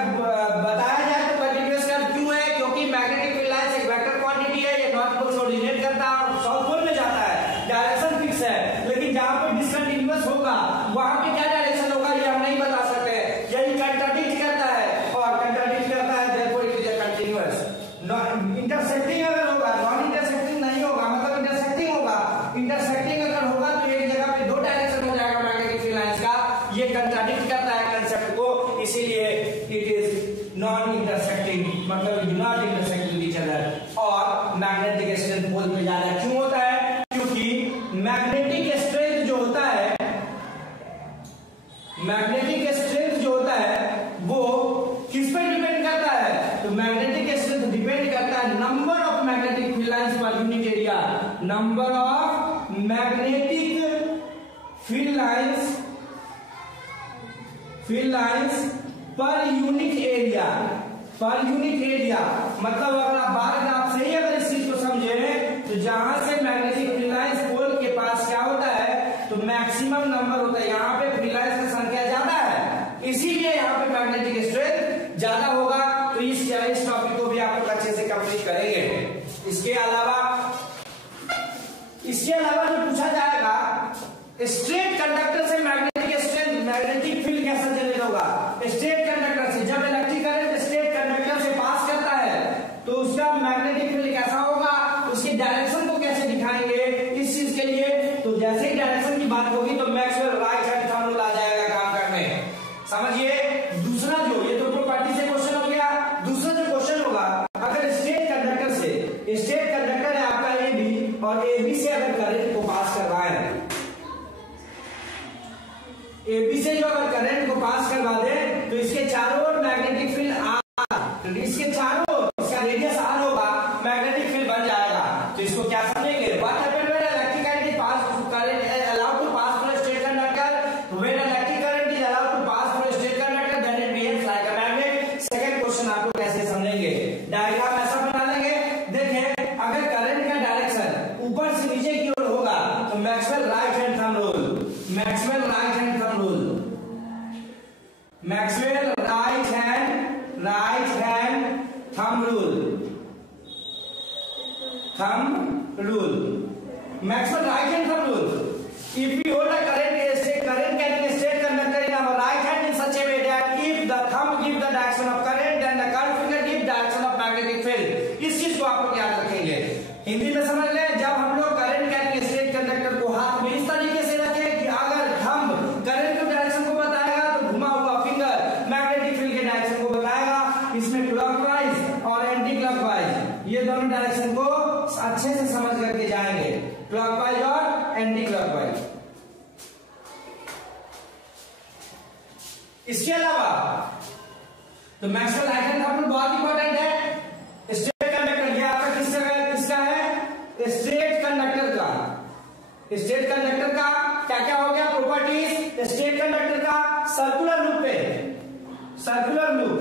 बताया जाए तो कंटीन्यूअस कर्व क्यों है, क्योंकि मैग्नेटिक फील्ड लाइंस एक वेक्टर क्वांटिटी है, ये नॉर्थ पोल से ओरिजिनेट करता है और साउथ पोल में जाता है, डायरेक्शन फिक्स है। लेकिन जहां पे डिसकंटीन्यूअस होगा वहां पे क्या डायरेक्शन होगा ये हम नहीं बता सकते, यही कंट्राडिक्ट करता है और कंट्राडिक्ट करता है, therefore it is a continuous. Intersecting अगर होगा, नॉन इंटरसेक्टिंग नहीं होगा, मतलब इंटरसेक्टिंग होगा। इंटरसेक्टिंग अगर होगा तो एक जगह पे दो डायरेक्शन हो जाएगा मैग्नेटिक फील्ड लाइंस का, ये कंट्राडिक्ट करता है कांसेप्ट को, इसीलिए इट इज नॉन इंटरसेक्टिंग, मतलब do not intersect with each other. और मैग्नेटिक स्ट्रेंथ पोल पे ज्यादा क्यों होता है, क्योंकि मैग्नेटिक स्ट्रेंथ जो होता है, मैग्नेटिक स्ट्रेंथ जो होता है वो किस पे डिपेंड करता है, तो मैग्नेटिक स्ट्रेंथ डिपेंड करता है number of magnetic field lines per unit area, number of magnetic field lines per unit area, per unit area. मतलब अगर आप बार ग्राफ से ही अगर इस चीज को समझे तो जहां से मैग्नेटिक फील्ड लाइंस पोल के पास क्या होता है, तो मैक्सिमम नंबर होता है, यहाँ पे फील्ड लाइंस की संख्या ज्यादा है, इसीलिए यहाँ पे मैग्नेटिक स्ट्रेंथ ज्यादा होगा। तो इस टॉपिक को भी आप लोग अच्छे से कंप्लीट करेंगे। इसके अलावा जो पूछा जाएगा, स्ट्रेट कंडक्टर से मैग्नेटिक स्ट्रेंथ, मैग्नेटिक फील्ड कैसा जनरेट होगा, स्ट्रेट कंडक्टर से। जब इलेक्ट्रिक करंट स्ट्रेट कंडक्टर से पास करता है तो उसका मैग्नेटिक फील्ड कैसा होगा, उसकी डायरेक्शन को कैसे दिखाएंगे, इस चीज के लिए तो जैसे ही डायरेक्शन की बात होगी तो Maxwell right hand thumb rule आ जाएगा काम करने, समझिए। दूसरा जो, ये तो प्रॉपर्टी से क्वेश्चन हो गया। दूसरा जो क्वेश्चन होगा, अगर स्ट्रेट कंडक्टर से, स्ट्रेट कंडक्टर है आपका ए बी, और ए बी से अगर करंट को पास कर रहा है, ए बी से जो अगर करंट को पास करवा दे तो इसके चारों ओर मैग्नेटिक फील्ड आर, इसके चारों ओर इसका रेडियस आर होगा, मैग्नेटिक फील्ड बन जाएगा। तो इसको क्या समझेंगे, what happened when electric current is pass, current allowed to pass through a straight conductor, when electric current is allowed to pass through a straight conductor then it behaves like a magnet। Second question आप लोग कैसे समझेंगे, डायग्राम ऐसा बना लेंगे। देखिए अगर करंट का डायरेक्शन ऊपर से नीचे की ओर होगा तो Maxwell right hand thumb rule, Maxwell right hand thumb rule, Maxwell right hand thumb rule, thumb rule, Maxwell right hand thumb rule. If we hold a current can be straight conductor in our right hand in such a way that if the thumb gives the direction of current then the curved finger gives direction of magnetic field। इस चीज को आप लोग याद रखेंगे। हिंदी में समझ लें, जब हम लोग करंट कैन स्ट्रेट कंडक्टर को हाथ में इस तरीके से रखें कि अगर थंब करंट की डायरेक्शन को बताएगा क्लॉकवाइज और एंटी क्लॉकवाइज। इसके अलावा तो मैक्सवेल आइगन फॉर्मूला बहुत इंपॉर्टेंट है। स्ट्रेट कंडक्टर, ये आपका किसका है? स्ट्रेट कंडक्टर का। स्ट्रेट कंडक्टर का क्या क्या हो गया प्रॉपर्टीज? स्ट्रेट कंडक्टर का सर्कुलर लूप पे, सर्कुलर लूप,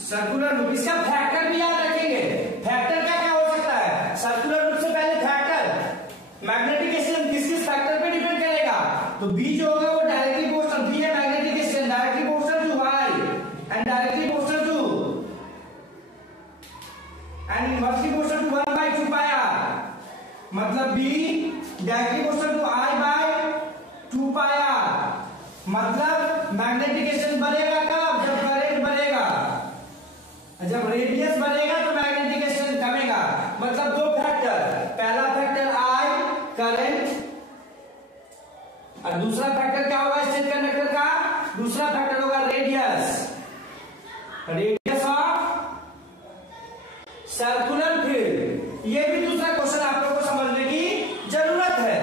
सर्कुलर लूप। इसका फैक्टर भी याद रखेंगे। फैक्टर का क्या हो सकता है? सर्कुलर लूप से पहले फैक्टर मैग्नेटिक एक्सटेंशन किस किस फैक्टर पे डिपेंड करेगा? तो बी जो होगा वो डायरेक्टली प्रोपोर्शनल, बी है magnetic extension directly proportional to y and directly proportional to and inversely proportional to 1/2 pi r। मतलब B directly proportional to i by 2 pi r। मतलब मैग्नेटिक एक्सटेंशन बढ़ेगा कब? जब करंट बढ़ेगा। जब रेडियस बढ़ेगा तो मैग्नेटिक एक्सटेंशन कमेगा। मतलब दो फैक्टर, पहला फैक्टर I करंट और दूसरा फैक्टर क्या होगा स्ट्रेट कंडक्टर का? दूसरा फैक्टर होगा radius, radius of circular field. ये भी दूसरा क्वेश्चन आप लोगों को समझने की जरूरत है।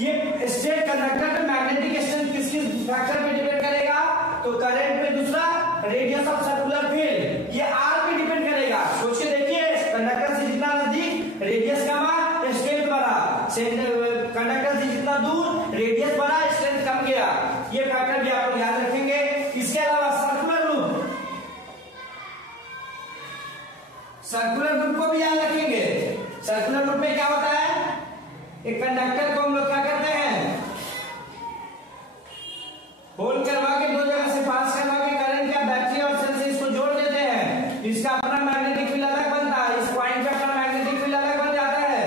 ये स्ट्रेट कंडक्टर पे मैग्नेटिक एक्सटेंशन किस किस फैक्टर पे डिपेंड करेगा? तो करंट पे दूसरा, रेडियस ऑफ सर्कुलर फील्ड ये r पे डिपेंड करेगा। सोच के देखिए, कंडक्टर से जितना नजदीक रेडियस कमा स्ट्रेंथ बढ़ा, कंडक्टर से जितना दूर रेडियस बढ़ा स्ट्रेंथ कम गया। ये फैक्टर भी आप लोग याद रखेंगे। इसके अलावा सर्कुलर लूप, सर्कुलर लूप को भी याद रखेंगे। सर्कुलर लूप में क्या होता है? एक कंडक्टर को हम लोग क्या करते हैं? होल करवा के दो जगह से पास करवा के करंट का बैटरी और सेल से इसको जोड़ देते हैं। इसका अपना मैग्नेटिक फील्ड अलग बनता है, इस पॉइंट पे अपना मैग्नेटिक फील्ड अलग बन जाता है।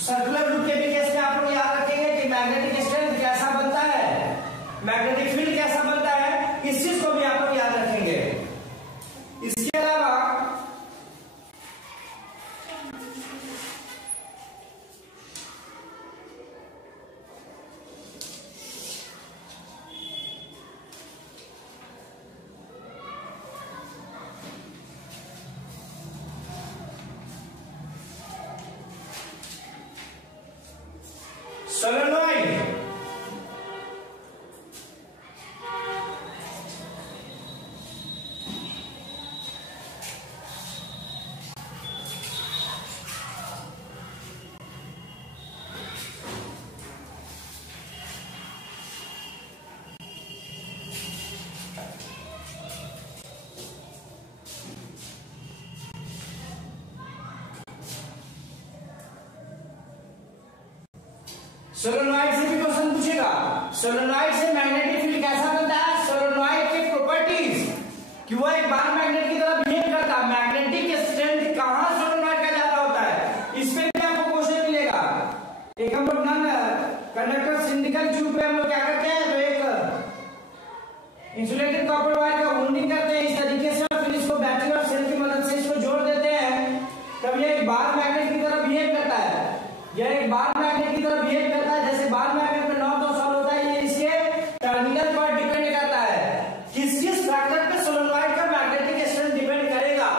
सर्कुलर लूप के भी केस में आप लोग याद रखेंगे कि मैग्नेटिक स्ट्रेंथ कैसा बनता है, मैग्नेटिक फील्ड कैसा बनता है, इस चीज को भी आप लोग याद रखेंगे। इसके अलावा सोलेनॉइड, सोलेनॉइड से भी क्वेश्चन पूछेगा। सोलेनॉइड से मैग्नेटिक फील्ड कैसा बनता है? सोलेनॉइड के प्रॉपर्टीज कि वो एक बार मैग्नेट की तरह बिहेव करता है। मैग्नेटिक स्ट्रेंथ कहां सोलेनॉइड का ज्यादा होता है, इस पे भी आपको क्वेश्चन मिलेगा। एक हम लोग नॉन कंडक्टर सिलिकॉन ट्यूब पे हम लोग क्या करते हैं? तो एक इंसुलेटेड कॉपर वायर का वाउंडिंग करते हैं इस तरीके से और फिर इसको बैटरी और सेल की मदद से इसको जोड़ देते हैं। तब ये एक बार मैग्नेट की तरह बिहेव करता है। यह एक बार मैग्नेट की तरह बिहेव करता है। जैसे बार मैग्नेट में नॉर्थ और साउथ होता है, ये इसके टर्मिनल पर डिपेंड करता है। किस किस फैक्टर पे सोलेनॉइड का मैग्नेटिक स्ट्रेंथ डिपेंड करेगा,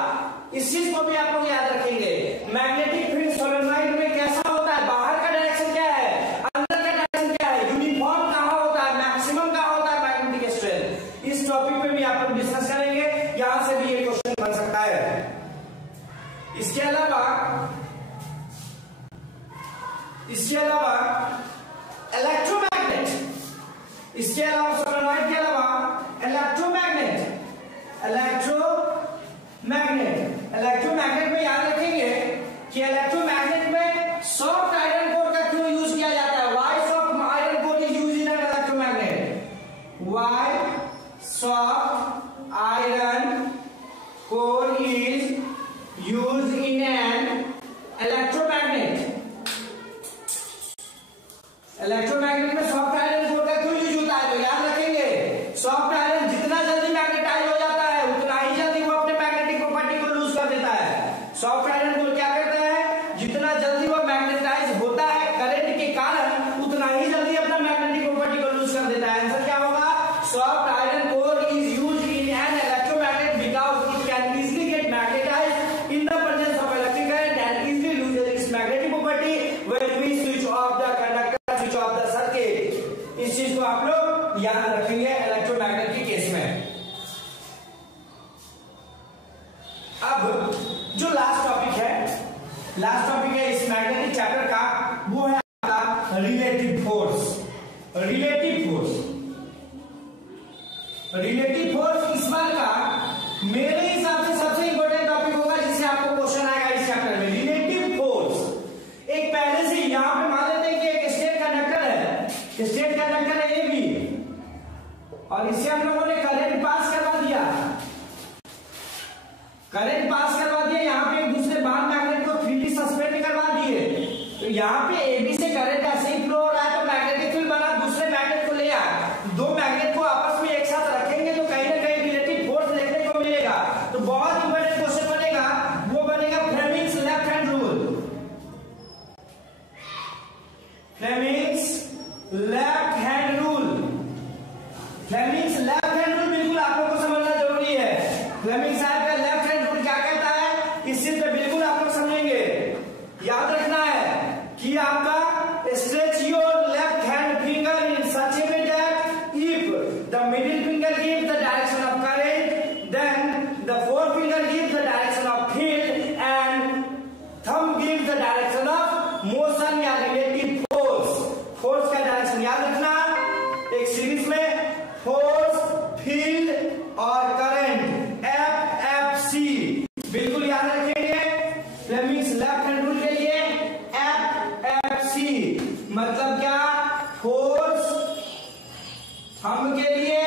इस चीज को भी आप लोग याद रखेंगे। मैग्नेटिक फील्ड सोलेनॉइड में कैसा होता है, बाहर का डायरेक्शन क्या है, अंदर का डायरेक्शन क्या है, यूनिफॉर्म कहां होता है, मैक्सिमम कहां होता है मैग्नेटिक स्ट्रेंथ। इस टॉपिक पे भी आप लोग डिस्कस करेंगे। यहां से भी ये क्वेश्चन बन सकता है। इसके अलावा इलेक्ट्रोमैग्नेट, इसके अलावा सोलेनॉइड के अलावा इलेक्ट्रोमैग्नेट में याद रखेंगे कि इलेक्ट्रोमैग्नेट में सॉफ्ट आयरन कोर का क्यों यूज किया जाता है? Why soft iron core is used in an electromagnet? Why soft iron core is used in an electromagnet? Electromagnet में सॉफ्ट आयरन कोर का क्यों यूज होता है? तो याद रखेंगे, सॉफ्ट आयरन जितना जल्दी मैग्नेटाइज हो जाता है उतना ही जल्दी वो अपने मैग्नेटिक प्रॉपर्टी को लूज कर देता है। सॉफ्ट आयरन कोर क्या करता है? जितना जल्दी वो मैग्नेटाइज होता है करंट के कारण उतना ही जल्दी अपना मैग्नेटिक प्रॉपर्टी को लूज कर देता है। आंसर क्या होगा? Soft iron core is used in an electromagnet because it can easily get magnetised in the presence of electric current and easily lose topic है इस मैग्नेटिक चैप्टर का, वो है आपका रिलेटिव फोर्स। रिलेटिव फोर्स इस बार का मेरे हिसाब से सबसे इंपॉर्टेंट टॉपिक होगा, जिससे आपको क्वेश्चन आएगा इस चैप्टर में। रिलेटिव फोर्स एक पहले से यहां पे मान लेते हैं कि एक स्टेट कंडक्टर है, स्टेट कंडक्टर है ए बी, और इससे हम लोगों ने करंट पास करवा दिया, यहाँ पे एक दूसरे बाहर मैग्नेट को फ्रीली सस्पेंड करवा दिए। तो यहाँ पे एबी से करंट ऐसे ही फ्लो हो रहा है, तो मैग्नेटिक फील्ड बना, दूसरे मैग्नेट को ले आए, दो मैग्नेट को आपस में एक साथ रखेंगे तो कहीं ना कहीं रिलेटिव फोर्स देखने को मिलेगा। तो बहुत इंपॉर्टेंट क्वेश्चन बनेगा, वो बनेगा Fleming's left hand rule. Fleming's left hand rule बिल्कुल आप लोगों को समझना जरूरी है। फ्लेमिंग साहब का लेफ्ट हैंड रूल क्या कहता है, इस चीज पे बिल्कुल आप लोग समझेंगे। याद रखना है कि आपका stretch your left hand finger in such a way that if the middle finger gives the direction of current, then the forefinger gives the direction of field and thumb gives the direction of motion या relative force। फोर्स का डायरेक्शन याद रखना, एक सीरीज में फोर्स, फील्ड और करंट, FFC बिल्कुल याद रखेंगे। फ्लेमिंग्स लेफ्ट हैंड रूल के लिए FFC मतलब क्या, फोर्स थंब के लिए,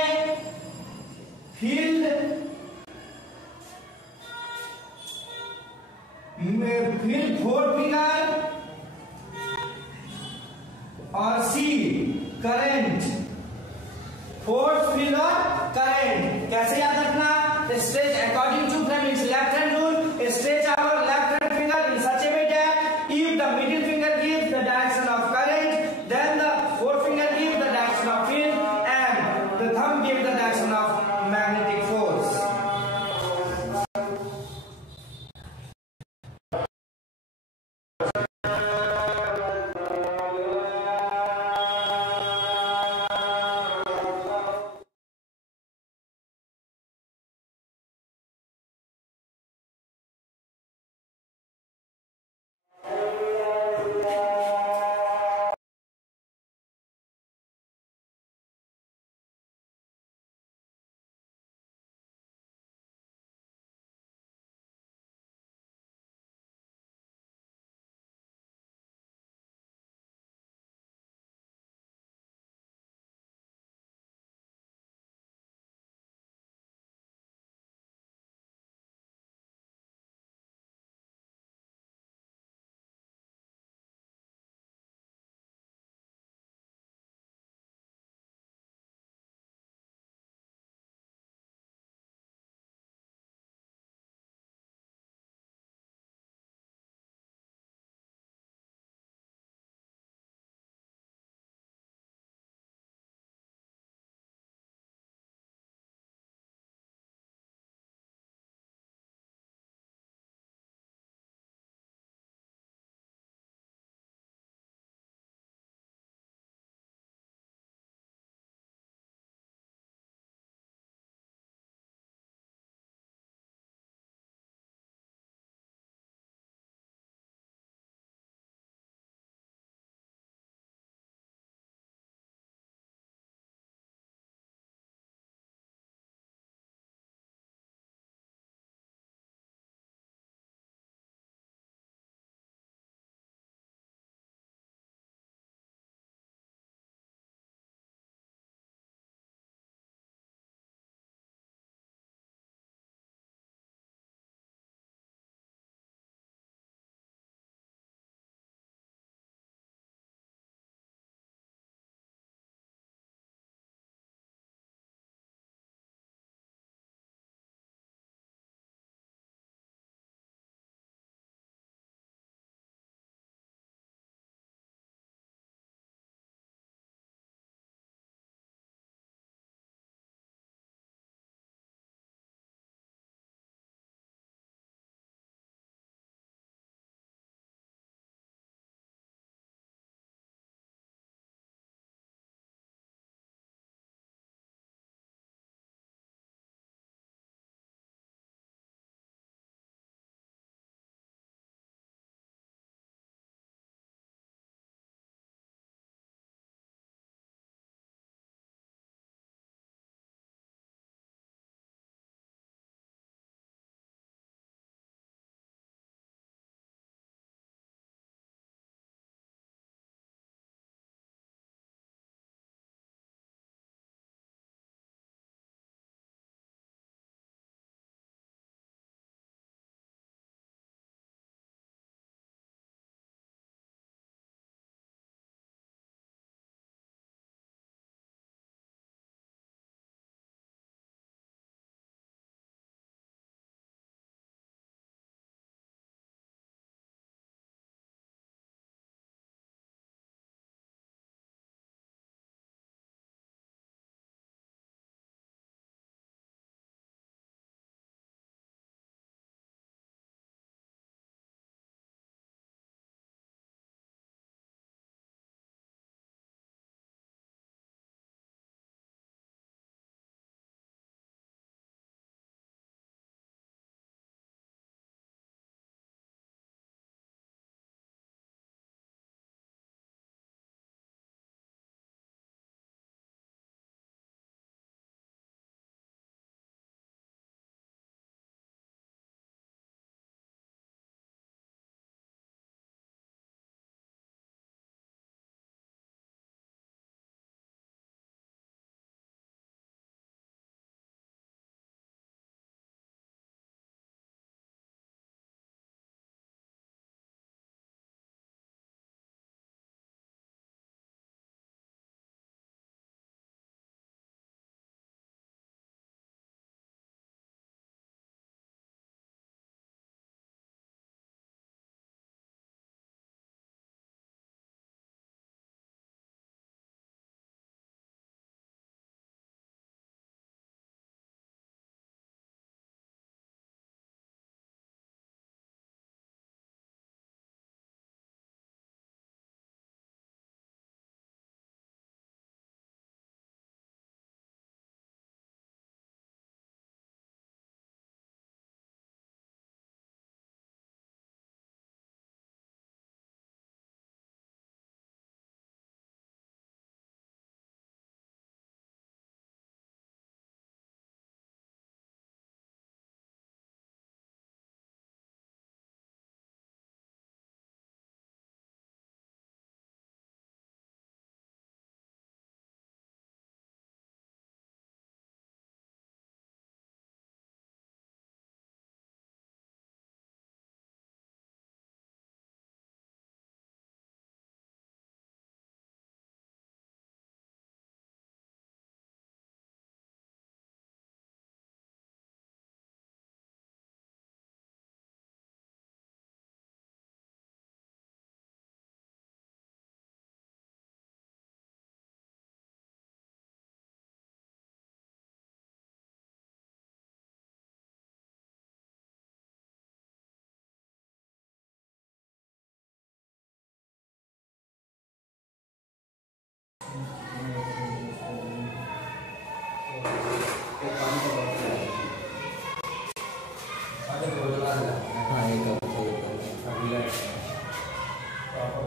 फील्ड फोर फिंगर, और सी करंट। फोर्स, फील्ड और करंट कैसे याद रखना, stretch according to Fleming's left hand rule, stretch our left hand finger in such a way that if the middle finger gives the direction of current, then the forefinger gives the direction of field and the thumb gives the direction of magnetic force।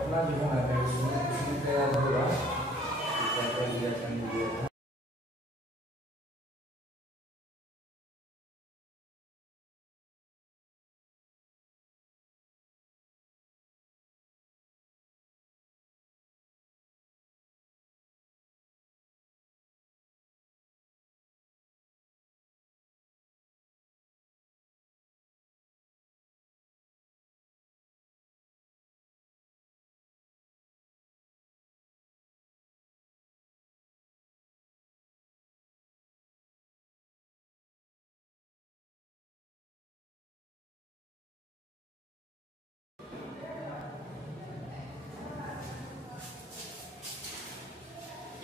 अपना जो है ना इसमें तैयार होगा दिया था।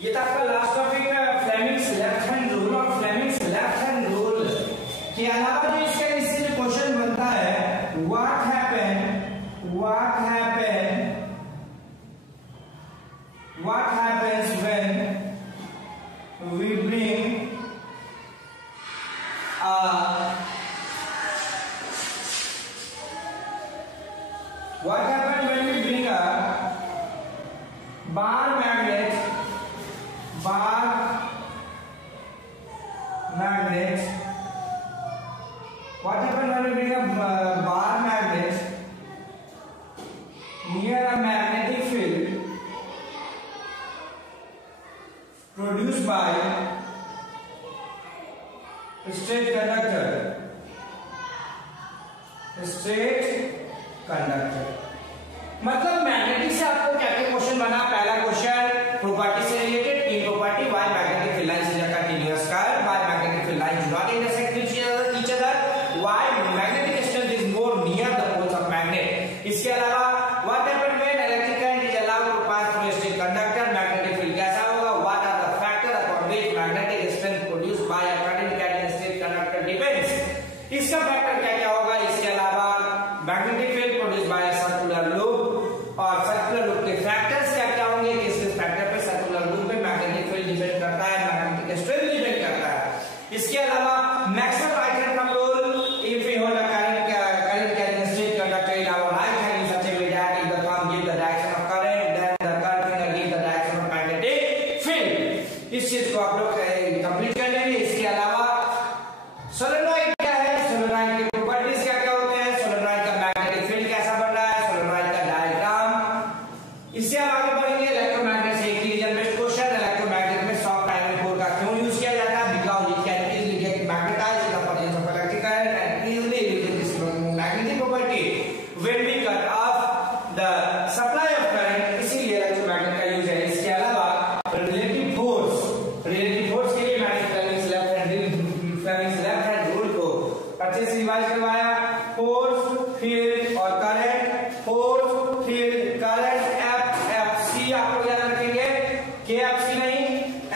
ये था आपका last topic Fleming's left hand rule और फ्लेमिंग्स लेफ्ट हैंड रूल के अलावा जो इसका इससे क्वेश्चन बनता है what happen when we bring what happens when we bring a bar magnet what happens when we bring a bar magnet near a magnetic field produced by a straight conductor मतलब मैग्नेटिक से आपको क्या क्या क्वेश्चन बना। पहला क्वेश्चन प्रॉपर्टी से रिलेटेड, तीन property why magnetic field lines are continuous curve, why magnetic field lines do not intersect with each other, why magnetic strength is more near the poles of magnet. इसके अलावा what happens when electric current is allowed to pass through a string conductor, magnetic field कैसा होगा, what are the factor upon which magnetic strength produced by a current carrying string conductor depends. इसका फैक्टर क्या क्या होगा। इसके अलावा magnetic field produced by a circular loop और सर्कुलर लूप के फैक्टर्स क्या क्या होंगे, किस किस फैक्टर पे सर्कुलर लूप पे मैग्नेटिक फील्ड डिपेंड करता है, मैग्नेटिक स्ट्रेंथ डिपेंड करता है। इसके अलावा Maxwell right rule if we hold a current carrying straight conductor in our right hand in such a way that if the thumb gives the direction of current then the third finger gives the direction of magnetic field। इस चीज को आप लोग कंप्लीट कर लेंगे। इसके अलावा सोलेनॉइड क्या है, सोलेनॉइड की प्रॉपर्टीज क्या क्या होते हैं, सोलेनॉइड का मैग्नेटिक फील्ड कैसा बन रहा है, सोलेनॉइड का डायग्राम। इससे हम आगे बढ़ेंगे इलेक्ट्रोमैग्नेट से। एक रीजन बेस्ड क्वेश्चन, इलेक्ट्रोमैग्नेट में सॉफ्ट आयरन कोर का क्यों यूज किया जाता है, because it can easily get magnetised in the presence of electric current and easily release this magnetic property when we cut off the supply of current, इसीलिए इलेक्ट्रोमैग्नेट का यूज है। इसके अलावा रिलेटिव फोर्स के लिए मैंने फ्लेमिंग्स लेफ्ट हैंड रूल को अच्छे से रिवाइज करवाया। फोर्स फील्ड और current, force field current FFC आप लोग याद रखेंगे, केएफसी नहीं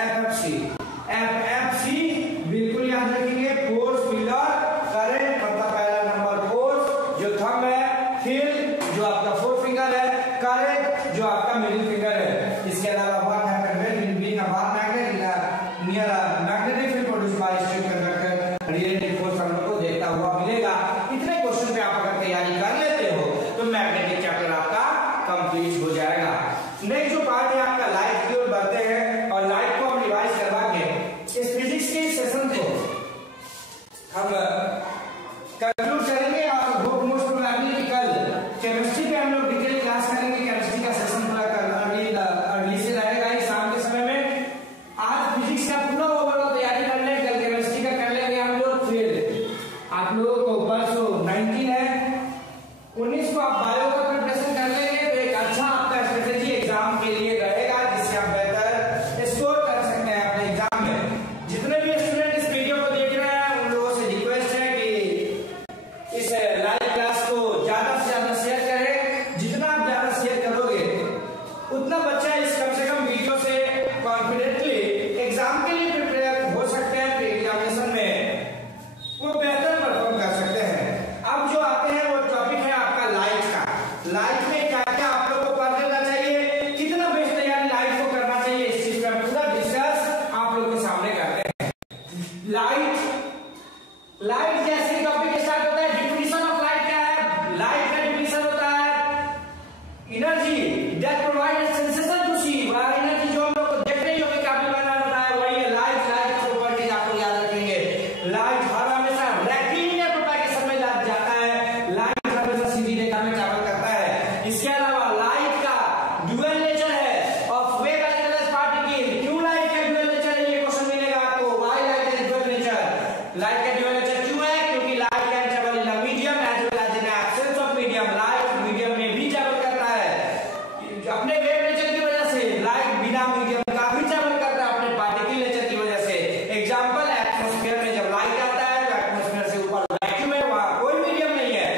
एफएफसी बिल्कुल याद रखेंगे। फोर्स फील्ड और करंट मतलब पहला नंबर फोर्स जो थंब है, फील्ड जो आपका फोर फिंगर है, करंट जो आपका मिडिल फिंगर है। इसके अलावा what happens when we bring a bar magnet near a magnetic field produced by string conductor, relative force हम लोग को देखता हुआ मिलेगा। इतने क्वेश्चन पे आप अगर तैयारी कर लेते हो तो मैग्नेटिक चैप्टर आपका कंप्लीट हो जाएगा। नेक्स्ट जो पार्ट है आपका लाइट की ओर बढ़ते हैं और लाइट को हम रिवाइज करवा के इस फिजिक्स के सेशन को हम कंक्लूड करेंगे और मोस्ट प्रोबेबली कल केमिस्ट्री पे हम लोग डिटेल क्लास करेंगे। केमिस्ट्री का सेशन पूरा अर्ली से रहेगा ही शाम के समय में। आज फिजिक्स का पूरा ओवरऑल तैयारी कर लें, कल केमिस्ट्री का कर लेंगे हम लोग। फिर आप लोगों को परसों 19 है, 19 को आप बायो का प्रिपरेशन कर लेंगे तो एक अच्छा आपका स्ट्रेटेजी एग्जाम के लिए रहेगा जिससे आप बेहतर स्कोर कर सकते हैं अपने एग्जाम में। जितने भी स्टूडेंट इस वीडियो को देख रहे हैं उन लोगों से रिक्वेस्ट है कि इस लाइव क्लास को ज्यादा से ज्यादा शेयर करें। जितना आप ज्यादा शेयर करोगे उतना बच्चा इस कम से कम वीडियो से कॉन्फिडेंटली एग्जाम के लिए प्रिपेयर हो सकते हैं, एग्जामिनेशन में वो बेहतर परफॉर्म कर सकते हैं। अब जो आते हैं वो टॉपिक है आपका लाइट का। लाइट में क्या क्या आप लोग को पढ़ लेना चाहिए, कितना बेस्ट तैयारी लाइट को करना चाहिए, इस चीज का पूरा डिस्कस आप लोग के सामने करते हैं। लाइट जैसे टॉपिक स्टार्ट होता है, डिफिनेशन ऑफ लाइट क्या है। लाइट का डिफिनेशन होता है energy that provide a sensation to see, वह एनर्जी जो हम लोग को देख रही होगी काफी बार मैंने बताया वही है लाइट। लाइट प्रॉपर्टीज आप लोग याद रखेंगे। लाइट हर हमेशा रेक्टिलिनियर प्रोपगेशन में जाता है, लाइट हमेशा सीधी रेखा में ट्रैवल करता है। इसके अलावा लाइट का ड्यूअल नेचर है of wave as well as particle. क्यों लाइट का ड्यूअल नेचर है, ये क्वेश्चन मिलेगा आपको। Why light has dual nature? Light का ड्यूअल नेचर क्यों है? क्योंकि light can travel in the medium as well as in absence of medium. Light medium में भी ट्रैवल करता है अपने वेव नेचर की वजह से। लाइट बिना मीडियम का भी ट्रैवल करता है अपने पार्टिकल नेचर की वजह से। एग्जांपल, एटमॉस्फेयर में जब लाइट आता है तो एटमॉस्फेयर से ऊपर वैक्यूम है, वहां कोई मीडियम नहीं है,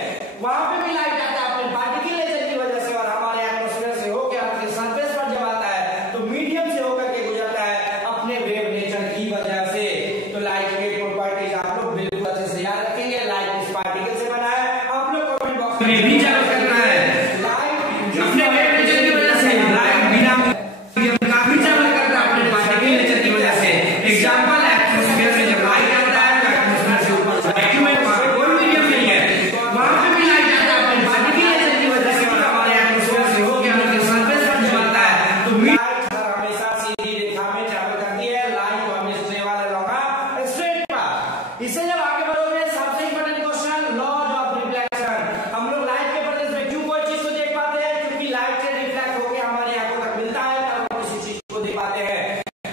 वहां पे भी लाइट आता है अपने पार्टिकल नेचर की वजह से। और हमारे एटमॉस्फेयर से होकर अपने सरफेस पर जब आता है तो मीडियम से होकर के गुजरता है अपने वेव नेचर की वजह से। तो लाइट के प्रॉपर्टीज आप लोग बिल्कुल अच्छे से याद रखेंगे। लाइट किस पार्टिकल से बना है आप लोग कमेंट बॉक्स में भी जरूर करना है। लाइट अपने वेव नेचर की वजह से, लाइट बिना मीडियम का भी ट्रैवल करता है अपने पार्टिकल नेचर की वजह से। एग्जांपल, एटमॉस्फेयर में जब लाइट आता है तो एटमॉस्फेयर से ऊपर वैक्यूम है, वहां कोई मीडियम नहीं है, वहां पे भी लाइट आता है अपने पार्टिकल नेचर की वजह से। और हमारे एटमॉस्फेयर से होकर अपने सरफेस पर जब आता है तो लाइट हमेशा सीधी रेखा में ट्रैवल करती है। लाइट को हमें स्ट्रेट वाला होगा स्ट्रेट पाथ। इससे जब आगे बढ़ोगे सबसे important question, laws of reflection. हम लोग लाइट के प्रेजेंस में क्यों कोई चीज को देख पाते हैं? क्योंकि लाइट से रिफ्लेक्ट होकर हमारी आंखों तक मिलता है तब हम किसी चीज को देख पाते हैं।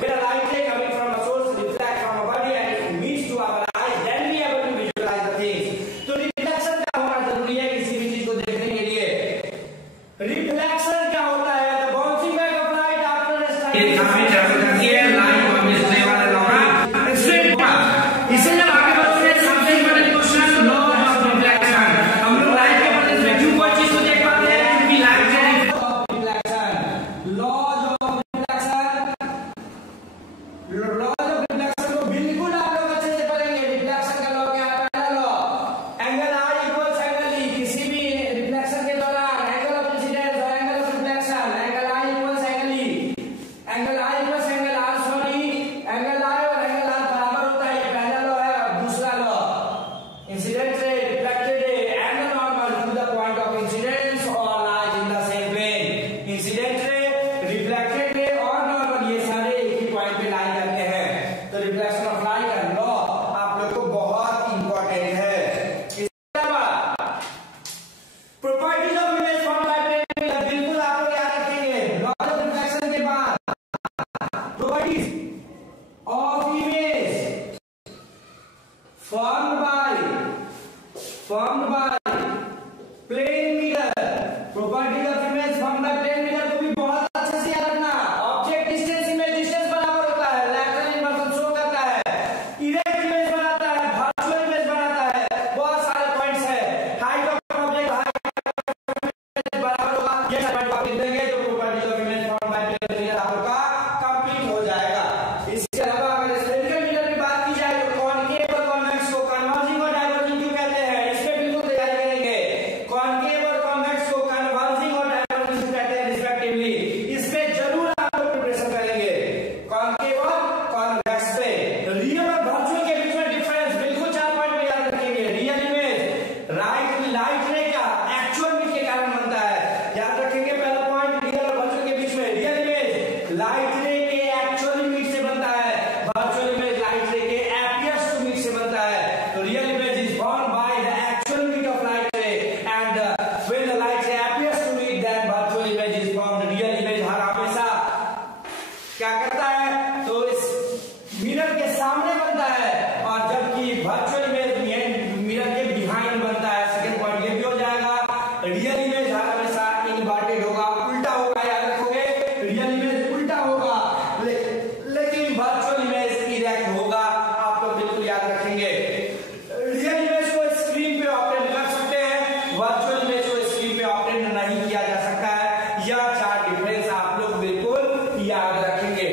When a light ray coming from a source reflects from a body and it meets to our eyes, then we are able to visualize the things. तो रिफ्लेक्शन क्या होना जरूरी है किसी भी चीज को देखने के लिए? रिफ्लेक्शन क्या होता है? The bouncing back of light after a strike रेखा में ट्रैवल करती है। लाइट को हमें स्ट्रेट वाला होगा स्ट्रेट पाथ। इससे जब आगे बढ़ोगे सबसे important question, laws of reflection. हम लोग लाइट के प्रेजेंस में क्यों कोई चीज को देख पाते हैं? क्योंकि लाइट से reflection, laws of reflection. Laws of reflection को बिल्कुल आप लोग अच्छे से पढ़ेंगे। रिफ्लेक्शन का लॉ क्या है? पहला law, angle i equals angle e. किसी भी रिफ्लेक्शन के दौरान एंगल ऑफ इंसिडेंस और angle of reflection, angle i equals angle e, angle i equals angle r, sorry angle i और एंगल आर बराबर होता है। ये पहला लॉ है। और दूसरा law, incident ray reflected ray and the normal to the point of incidence और lies in the same plane. Incident ray, reflected ray और नॉर्मल ये सारे एक ही पॉइंट पे लाई करते हैं। तो रिफ्लेक्शन ऑफ लाइट का लॉ आप लोग को बहुत इंपॉर्टेंट है। इसके अलावा properties of image form by plane mirror बिल्कुल आप लोग याद रखेंगे। लॉ ऑफ रिफ्लेक्शन के बाद properties of image formed by plane mirror. Properties of image formed by plane mirror को भी बहुत अच्छे से याद रखना। ऑब्जेक्ट डिस्टेंस, इमेज डिस्टेंस बराबर होता है, लैटरल इन्वर्जन शो करता है, इरेक्ट इमेज बनाता है, वर्चुअल इमेज बनाता है, बहुत सारे पॉइंट्स है। हाइट ऑफ ऑब्जेक्ट, हाइट बराबर होगा, ये सारे पॉइंट आप लिख देंगे तो properties of image formed by plane mirror आपका कंप्लीट हो जाएगा। इसके अलावा अगर स्फेरिकल मिरर की बात की जाए तो कॉनकेव और कॉन्वेक्स को कन्वर्जिंग और डाइवर्जिंग क्यों कहते हैं? इस पे बिल्कुल तैयारी करेंगे। कॉनकेव और कॉन्वेक्स को कन्वर्जिंग और डाइवर्जिंग क्यों कहते हैं रिस्पेक्टिवली? इस पे जरूर आप लोग प्रिपरेशन करेंगे। कॉनकेव और कॉन्वेक्स पे रियल और वर्चुअल के बीच में डिफरेंस बिल्कुल 4 पॉइंट में याद रखेंगे। रियल इमेज लाइट रे का एक्चुअल मीट के कारण बनता है, याद रखेंगे पहला पॉइंट। रियल और वर्चुअल के बीच में रियल इमेज लाइट रे के एक्चुअल मीट से बनता है, वर्चुअल इमेज लाइट रे के एपियर्स टू मीट से बनता है। तो real image is formed by the actual meet of light ray and when the light ray appears to meet then virtual image is formed. Real image हर हमेशा क्या करता है? तो इस मिरर के सामने बनता है, और जबकि वर्चुअल इमेज मिरर के बिहाइंड बनता है। सेकंड पॉइंट ये भी हो जाएगा। रियल इमेज हर हमेशा इनवर्टेड होगा, उल्टा होगा, याद रखोगे। रियल इमेज उल्टा होगा लेकिन वर्चुअल इमेज इरेक्ट होगा, आप लोग बिल्कुल याद रखेंगे। रियल इमेज को स्क्रीन पे ऑपरेट कर सकते हैं, वर्चुअल इमेज को स्क्रीन पे ऑपरेट नहीं किया जा सकता है। यह 4 डिफरेंस आप लोग बिल्कुल याद रखेंगे।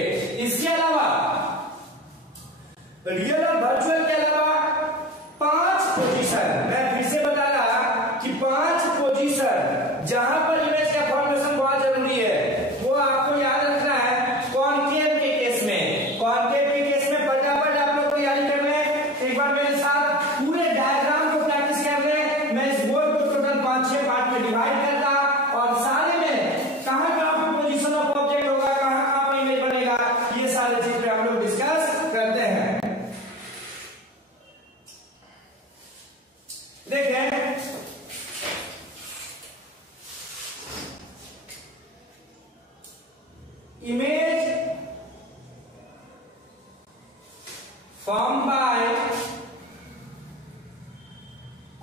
इसके अलावा रियल और वर्चुअल के अलावा 5 पोजीशन, मैं फिर से बता रहा कि 5 पोजीशन जहां पर इमेज का फॉर्मेशन बहुत जरूरी है, वो आपको याद रखना है। कॉनकेव के केस में, कॉनकेव के केस में फटाफट आप लोग तैयारी कर ले। एक बार मेरे साथ पूरे डायग्राम को प्रैक्टिस कर ले। मैं इस बोर्ड को टोटल 5-6 पार्ट में डिवाइड करता और सारे में कहां कहां image formed by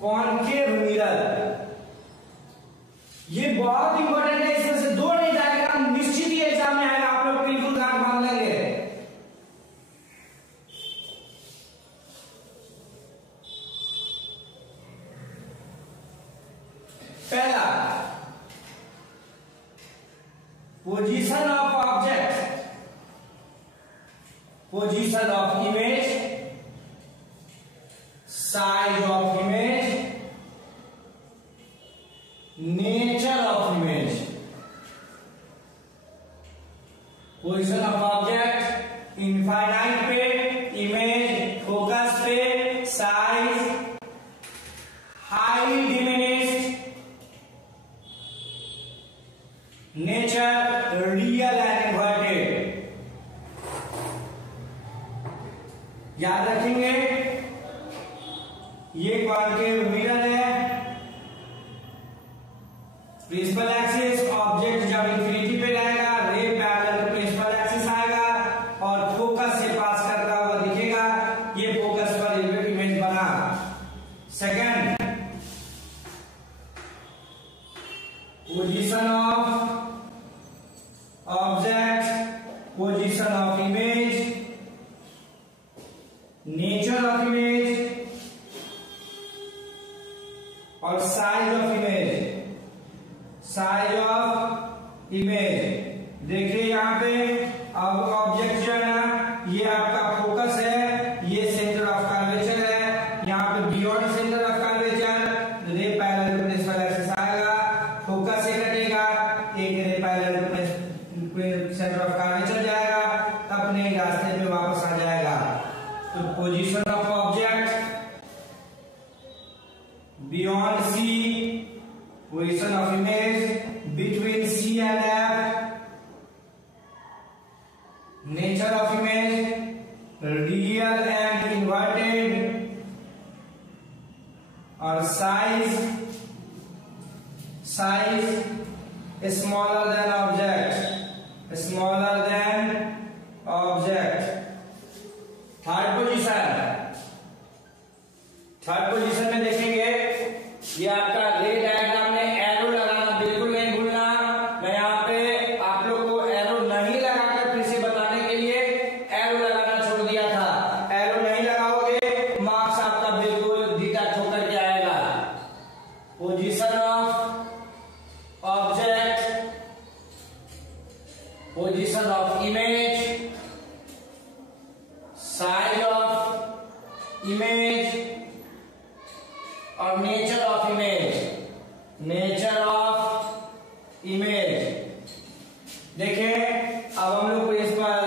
concave mirror। ये बहुत इंपॉर्टेंट है, इसमें से दो नहीं जाएगा, निश्चित ही एग्जाम में आएगा, आप लोग बिल्कुल गांठ बांध लेंगे। पहला, position of object, position of image, size of image, nature of image. Position of object infinite पे, इमेज फोकस पे, size high diminished, nature real and inverted. याद रखेंगे, ये कॉन्केव मिरर है, प्रिंसिपल एक्सिस, ऑब्जेक्ट जब इंफिनिटी पे रहेगा, रे पैरेलल टू प्रिंसिपल एक्सिस आएगा और फोकस से पास करता हुआ दिखेगा, ये फोकस पर इमेज बना। Second, position of object, position of image, nature of image और size of image, size of image. देखिए यहां पे अब ऑब्जेक्ट जो है ना, ये आपका फोकस है, ये सेंटर ऑफ कर्वेचर है, यहां पे beyond centre of curvature ray parallel to principal axis आएगा, फोकस से कटेगा, एक ray parallel to centre of curvature जाएगा, अपने रास्ते पे वापस आ जाएगा। तो position of object beyond C, position of image between C and F, nature of image real and inverted, और size smaller than object, smaller than object। Third position में देखेंगे, ये आपका रे डायग्राम में एरो लगाना बिल्कुल नहीं भूलना। मैं यहाँ पे आप लोग को एरो नहीं लगाकर फिर से बताने के लिए एरो लगाना छोड़ दिया था। एरो नहीं लगाओगे, मार्क्स आपका बिल्कुल डीटा ठोकर के आएगा। Position of object, position of image, size of image और nature of image, nature of image. देखिए अब हम लोग प्रिंसिपल,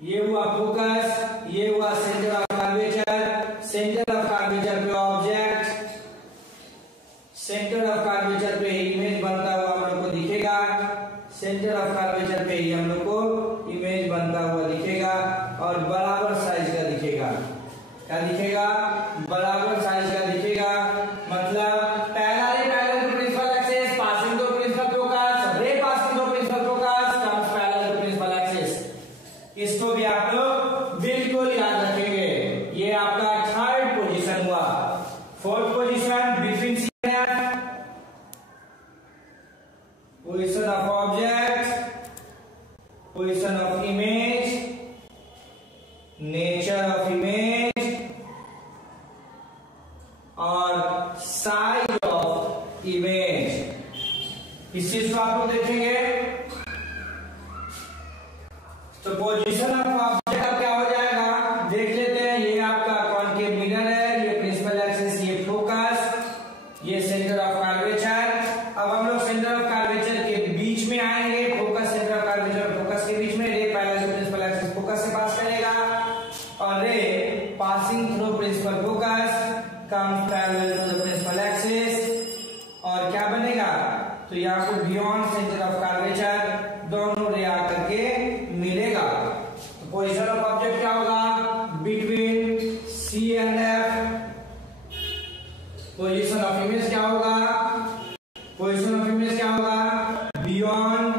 ये हुआ फोकस, ये हुआ centre of curvature, centre of curvature पे ऑब्जेक्ट, सेंटर ऑफ कर्वेचर पे इमेज बनता हुआ हम लोग को दिखेगा, सेंटर ऑफ कर्वेचर पे ही हम लोग को इमेज बनता हुआ दिखेगा और बराबर साइज का दिखेगा। क्या दिखेगा? बराबर साइज का दिखेगा। मतलब पहला ray parallel to principal axis, passing to principal focus, ray passing to principal focus comes parallel to principal axis. इसको भी आप लोग बिल्कुल याद रखेंगे। ये आपका थर्ड पोजीशन हुआ। Fourth position between C and F, position of object, position of image, nature of image और साइज ऑफ इमेज। इस चीज को आप लोग देखेंगे। तो पोजीशन ऑफ ऑब्जेक्ट अब क्या हो जाएगा देख लेते हैं। ये आपका कॉनकेव मिरर है, ये प्रिंसिपल एक्सिस, ये फोकस, ये सेंटर ऑफ कर्वेचर। अब हम लोग सेंटर ऑफ कर्वेचर के बीच में आएंगे। फोकस, सेंटर ऑफ कर्वेचर और फोकस के बीच में ray parallel to principal axis focus से पास करेगा और ray passing through principal focus comes parallel to the principal axis और क्या बनेगा? तो यहाँ पे बियॉन्ड सेंटर ऑफ कर्वेचर दोनों रे आकर के मिलेगा। तो पोजीशन ऑफ ऑब्जेक्ट क्या होगा? Between C and F। Position of image क्या होगा? पोजीशन ऑफ इमेज क्या होगा? बियॉन्ड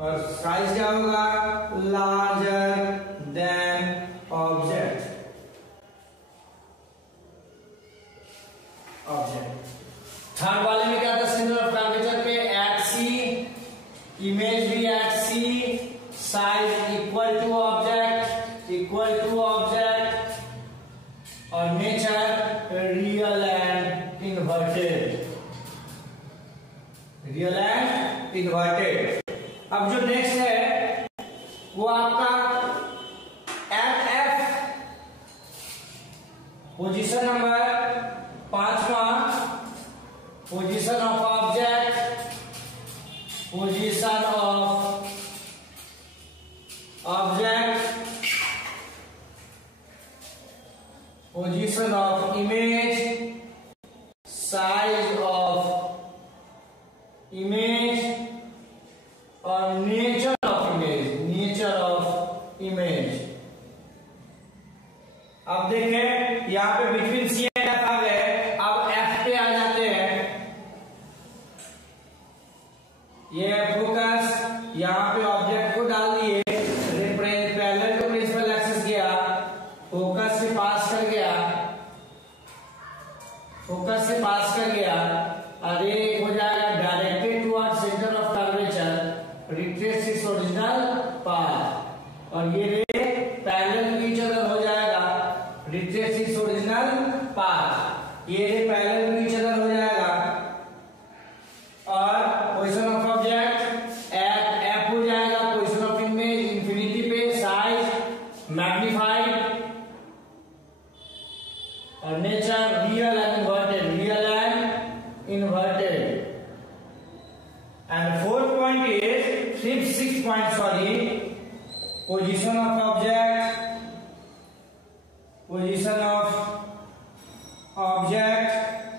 और साइज क्या होगा, लार्जर देन ऑब्जेक्ट। थर्ड वाले में क्या था, सेंटर ऑफ कर्वेचर पे एट सी, इमेज भी at C, size equal to object और नेचर रियल एंड इन्वर्टेड। अब जो नेक्स्ट है वो आपका एफ, पोजीशन नंबर 5वां, position of object, position of image, size of image और नेचर ऑफ इमेज। अब देखें यहां पे बिटवीन सी एंड एफ आ गए, अब एफ पे आ जाते हैं। ये फोकस, यहां पे ऑब्जेक्ट को डाल दिए, पैरेलल टू प्रिंसिपल एक्सिस गया, फोकस से पास कर गया, और एक हो जाएगा directed toward centre of curvature, retrace its original path, और ये रे पैरेलल टू ईच अदर हो जाएगा, रिट्रेस इट्स ओरिजिनल पाथ, ये रे पैरेलल टू ईच अदर हो जाएगा। और पोजीशन ऑफ ऑब्जेक्ट एफ हो जाएगा, पोजीशन ऑफ इमेज इंफिनिटी पे, साइज मैग्नीफाइड और nature real and inverted. And fourth point is sixth point, sorry, position of object,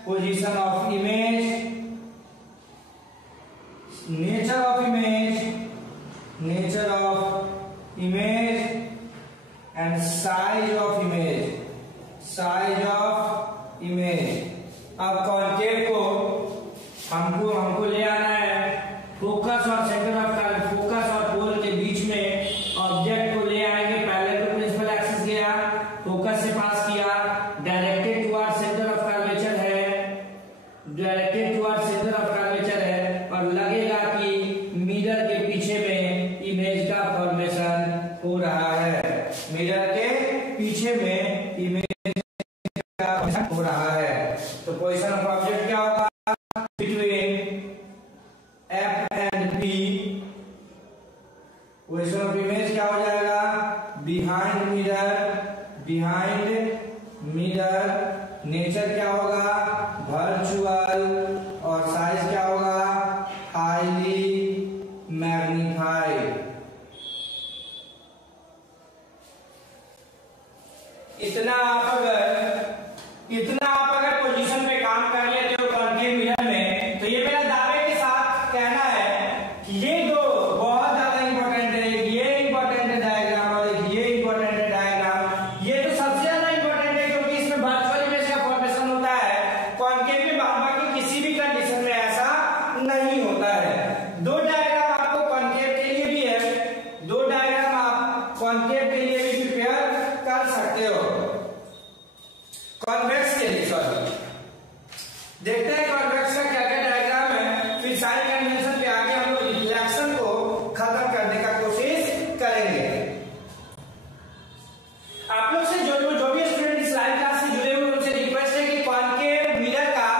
position of image, nature of image and size of image। अब कॉन्केव को हमको ले आना है, फोकस और सेंटर ऑफ फोकस और पोल के बीच में ऑब्जेक्ट को ले आएंगे, पैरेलल टू प्रिंसिपल एक्सिस गया, फोकस से पास किया, directed toward centre of curvature है, और लगेगा कि मिरर के पीछे में इमेज का फॉर्मेशन हो रहा है, मिरर के पीछे में इमेज हो रहा है। तो पोजीशन ऑफ ऑब्जेक्ट क्या होगा, between F and P, position of image क्या हो जाएगा, बिहाइंड मिरर, नेचर क्या होगा, वर्चुअल, और साइज क्या होगा, हाईली मैग्नीफाइड। इतना आप अगर पोजीशन पे काम कर लेते हो कॉन्केव मिरर में, तो ये मेरा दावे के साथ कहना है कि ये दो बहुत ज्यादा इंपॉर्टेंट है, ये इंपॉर्टेंट है डायग्राम और ये इंपॉर्टेंट है डायग्राम। ये तो सबसे ज्यादा इंपॉर्टेंट है क्योंकि इसमें वर्चुअल इमेज का फॉर्मेशन होता है, कॉन्केव में बाकी किसी भी कंडीशन में ऐसा नहीं होता है। दो डायग्राम आपको कॉन्केव के लिए भी है, दो डायग्राम आप कॉन्केव के लिए भी प्रिपेयर कर सकते हो। कॉन्वेक्स के लिए देखते हैं कॉन्वेक्स का क्या क्या डायग्राम है, फिर सारे कन्वेंशन पे आके हम लोग रिफ्लेक्शन को खत्म करने का कोशिश करेंगे। आप लोग से जो भी स्टूडेंट इस लाइव क्लास से जुड़े हुए उनसे रिक्वेस्ट है कि कॉन्केव मिरर का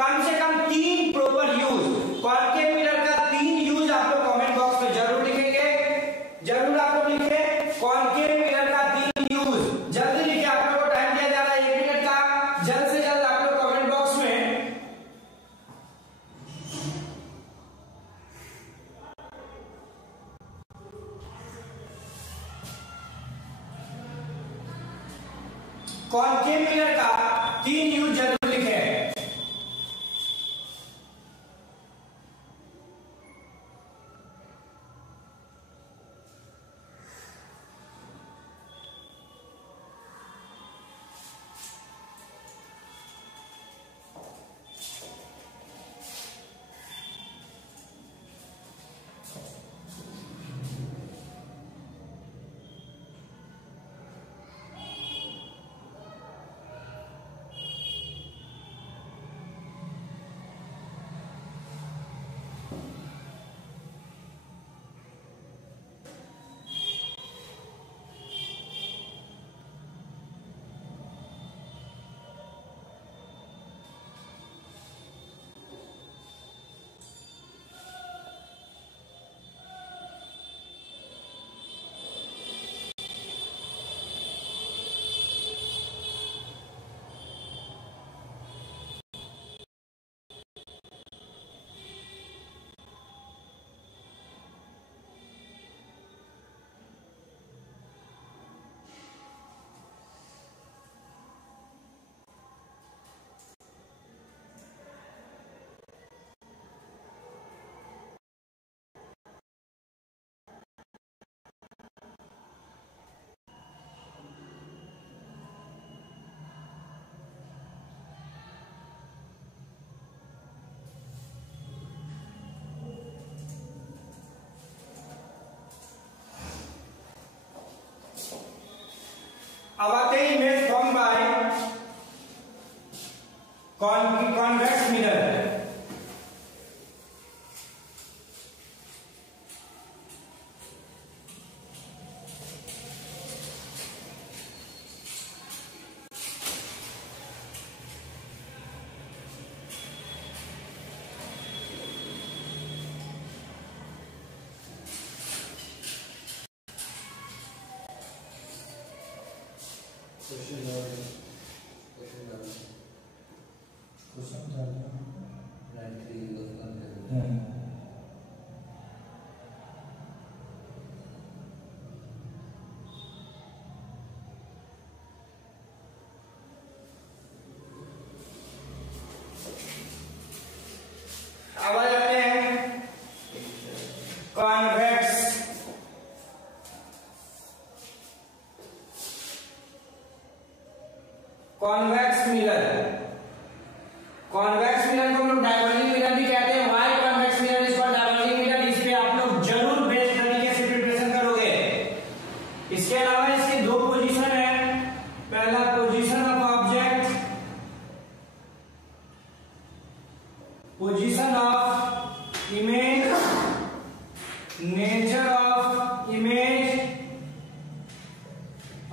कम से कम 3 प्रॉपर यूज, कॉन्केव मिरर का 3 यूज आप लोग कमेंट बॉक्स में जरूर लिखेंगे, जरूर आप लोग लिखे कॉन्केव मिरर का 3 यूज, जल्दी लिखे, आप लोग को टाइम दिया जा रहा है 1 मिनट का, जल्द से जल्द आप लोग कमेंट बॉक्स में कॉन्केव मिरर का 3 यूज जरूर लिखे। अब आते हैं image form by convex mirror. अब आ जाते हैं कॉन्वेक्स मिरर। कॉन्वेक्स मिरर को हम लोग डायवर्जिंग मिरर भी कहते हैं। Why convex mirror is called diverging mirror? इस पे आप लोग जरूर बेस्ट तरीके से प्रिपरेशन करोगे। इसके अलावा इसकी दो पोजीशन है। पहला position of object, position of image, nature of image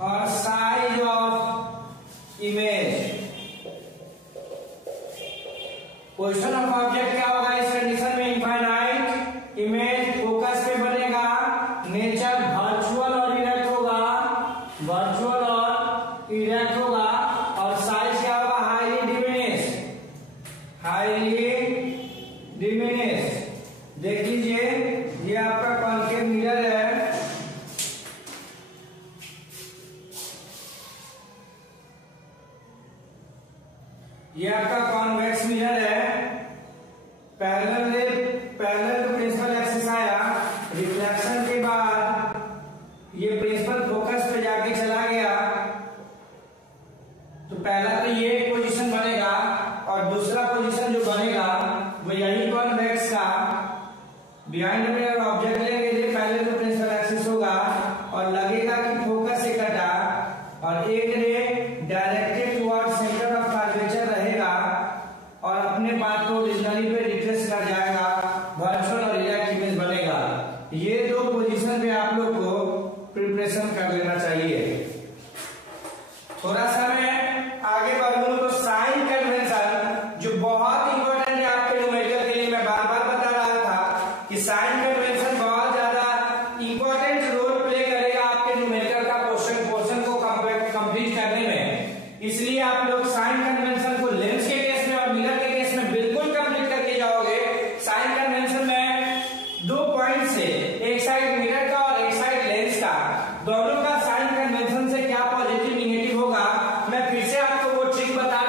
और size of image. Position of object क्या होगा इस कंडीशन में? इनफाइनाइट। इमेज फोकस पे बनेगा। नेचर वर्चुअल और इरेक्ट होगा, वर्चुअल और इरेक्ट होगा। और साइज क्या होगा? Highly diminish, highly diminish. देख लीजिए ये आपका कॉन्केव मिरर है। ये आपका कॉन्वेक्स मिरर है। पैरेलल प्रिंसिपल एक्सिस आया, रिफ्लेक्शन के बाद ये प्रिंसिपल फोकस पे जाके चला गया। तो पहला तो ये पोजीशन बनेगा और दूसरा पोजीशन जो बनेगा वो यही कॉन्वेक्स का बिहाइंड में ऑब्जेक्ट लेंगे। पहले तो प्रिंसिपल एक्सिस होगा और लगेगा कि फोकस से कटा और एक रे directed toward centre of curvature रहेगा और अपने बात को ओरिजिनली पे रिट्रेस कर जाएगा। वर्चुअल और इरेक्ट इमेज बनेगा। ये दो पोजीशन पे आप लोग को प्रिपरेशन कर लेना चाहिए। थोड़ा सा मैं आगे बढ़ूं तो साइन कन्वेंशन जो बहुत इंपॉर्टेंट है आपके न्यूमेरिकल के लिए, मैं बार बार बता रहा था कि साइन कन्वेंशन बहुत ज्यादा इंपॉर्टेंट रोल प्ले करेगा आपके न्यूमेरिकल का पोर्शन को कंप्लीट करने में। इसलिए आप लोग साइन कन्वेंशन को लेंस के केस में और मिरर के केस में बिल्कुल कंप्लीट करके जाओगे। साइन कन्वेंशन में 2 पॉइंट से, एक साइड मिरर का और एक साइड लेंस का, दोनों का साइन कन्वेंशन से क्या पॉजिटिव निगेटिव होगा मैं फिर से आपको वो ट्रिक बता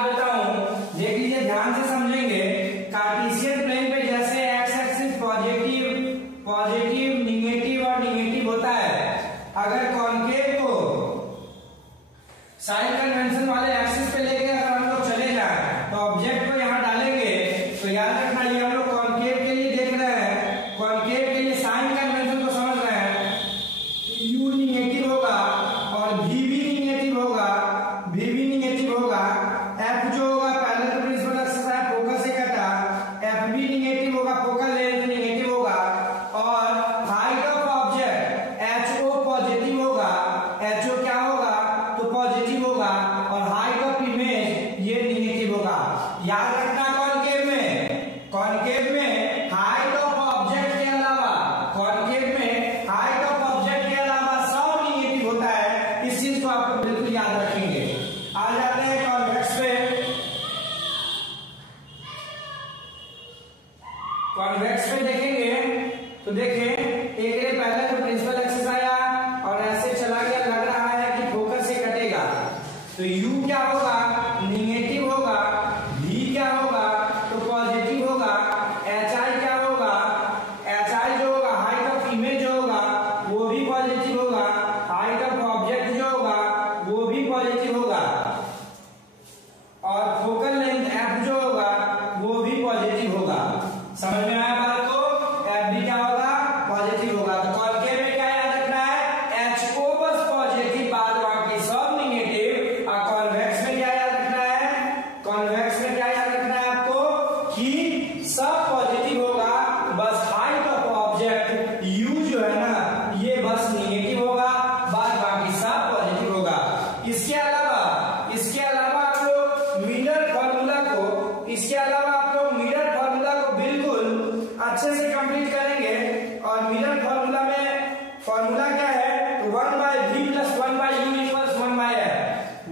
फॉर्मूला क्या है, तो 1/v plus 1/u equals 1/f,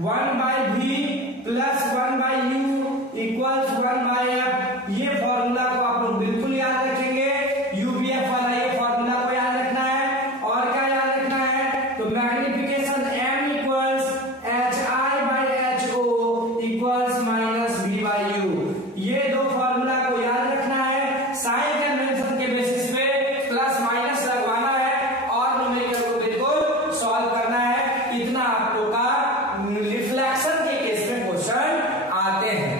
1/v plus 1/u equals 1/f। ये फॉर्मूला को आप लोग बिल्कुल याद रखेंगे, यूबीएफ वाला ये फॉर्मूला को याद रखना है। और क्या याद रखना है, तो magnification m equals hi/ho equals -v/u। ये दो फॉर्मूला को याद रखना है, साइन कन्वेंशन के बेसिस पे प्लस माइनस लगवाना है और न्यूमेरिकल को बिल्कुल सॉल्व करना है। इतना आप लोग का रिफ्लेक्शन के केस में क्वेश्चन आते हैं।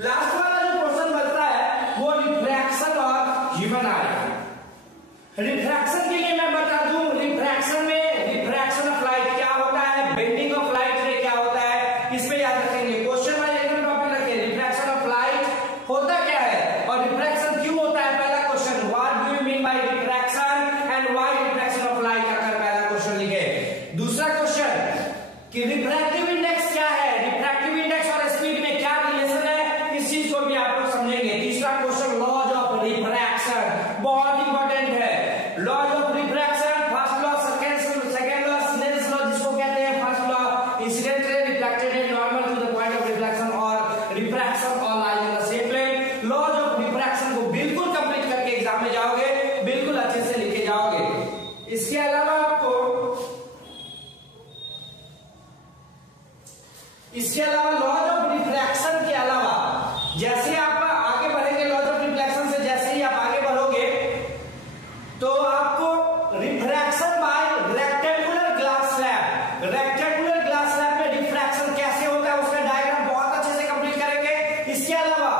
लास्ट वाला जो क्वेश्चन बनता है वो रिफ्रैक्शन और ह्यूमन आई। रिफ्रैक्शन के लिए मैं बता दूं, रिफ्रैक्शन में रिफ्रैक्शन ऑफ लाइट क्या होता है, बेंडिंग ऑफ लाइट रे क्या होता है, इसमें याद रखेंगे। क्वेश्चन वाले एकदम टॉपिक रखें, रिफ्रैक्शन ऑफ लाइट होता क्या है और रिफ्रैक्शन क्यों होता है। पहला question, what do you mean by refraction and why refraction of light, अगर पहला क्वेश्चन लिखे। दूसरा क्वेश्चन कि रिफ्रैक्टिव इंडेक्स क्या है, रिफ्रैक्टिव इंडेक्स और स्पीड में क्या रिलेशन है, इस चीज को भी आप लोग समझेंगे। तीसरा क्वेश्चन, लॉज ऑफ रिफ्रैक्शन, बहुत इंपॉर्टेंट है। Laws of refraction, first law, second law, Snell's law जिसको कहते हैं, first law incident ray reflected ray normal to the point of reflection और refraction all lies in the same plane. Laws of refraction को बिल्कुल कंप्लीट करके एग्जाम में जाओगे, बिल्कुल अच्छे से लिखे जाओगे। इसके अलावा लॉज ऑफ रिफ्रैक्शन के अलावा जैसे आप आगे बढ़ेंगे, लॉज ऑफ रिफ्लेक्शन से जैसे ही आप आगे बढ़ोगे तो आपको refraction bye rectangular glass slab, rectangular glass slab में रिफ्रैक्शन कैसे होता है उसका डायग्राम बहुत अच्छे से कंप्लीट करेंगे। इसके अलावा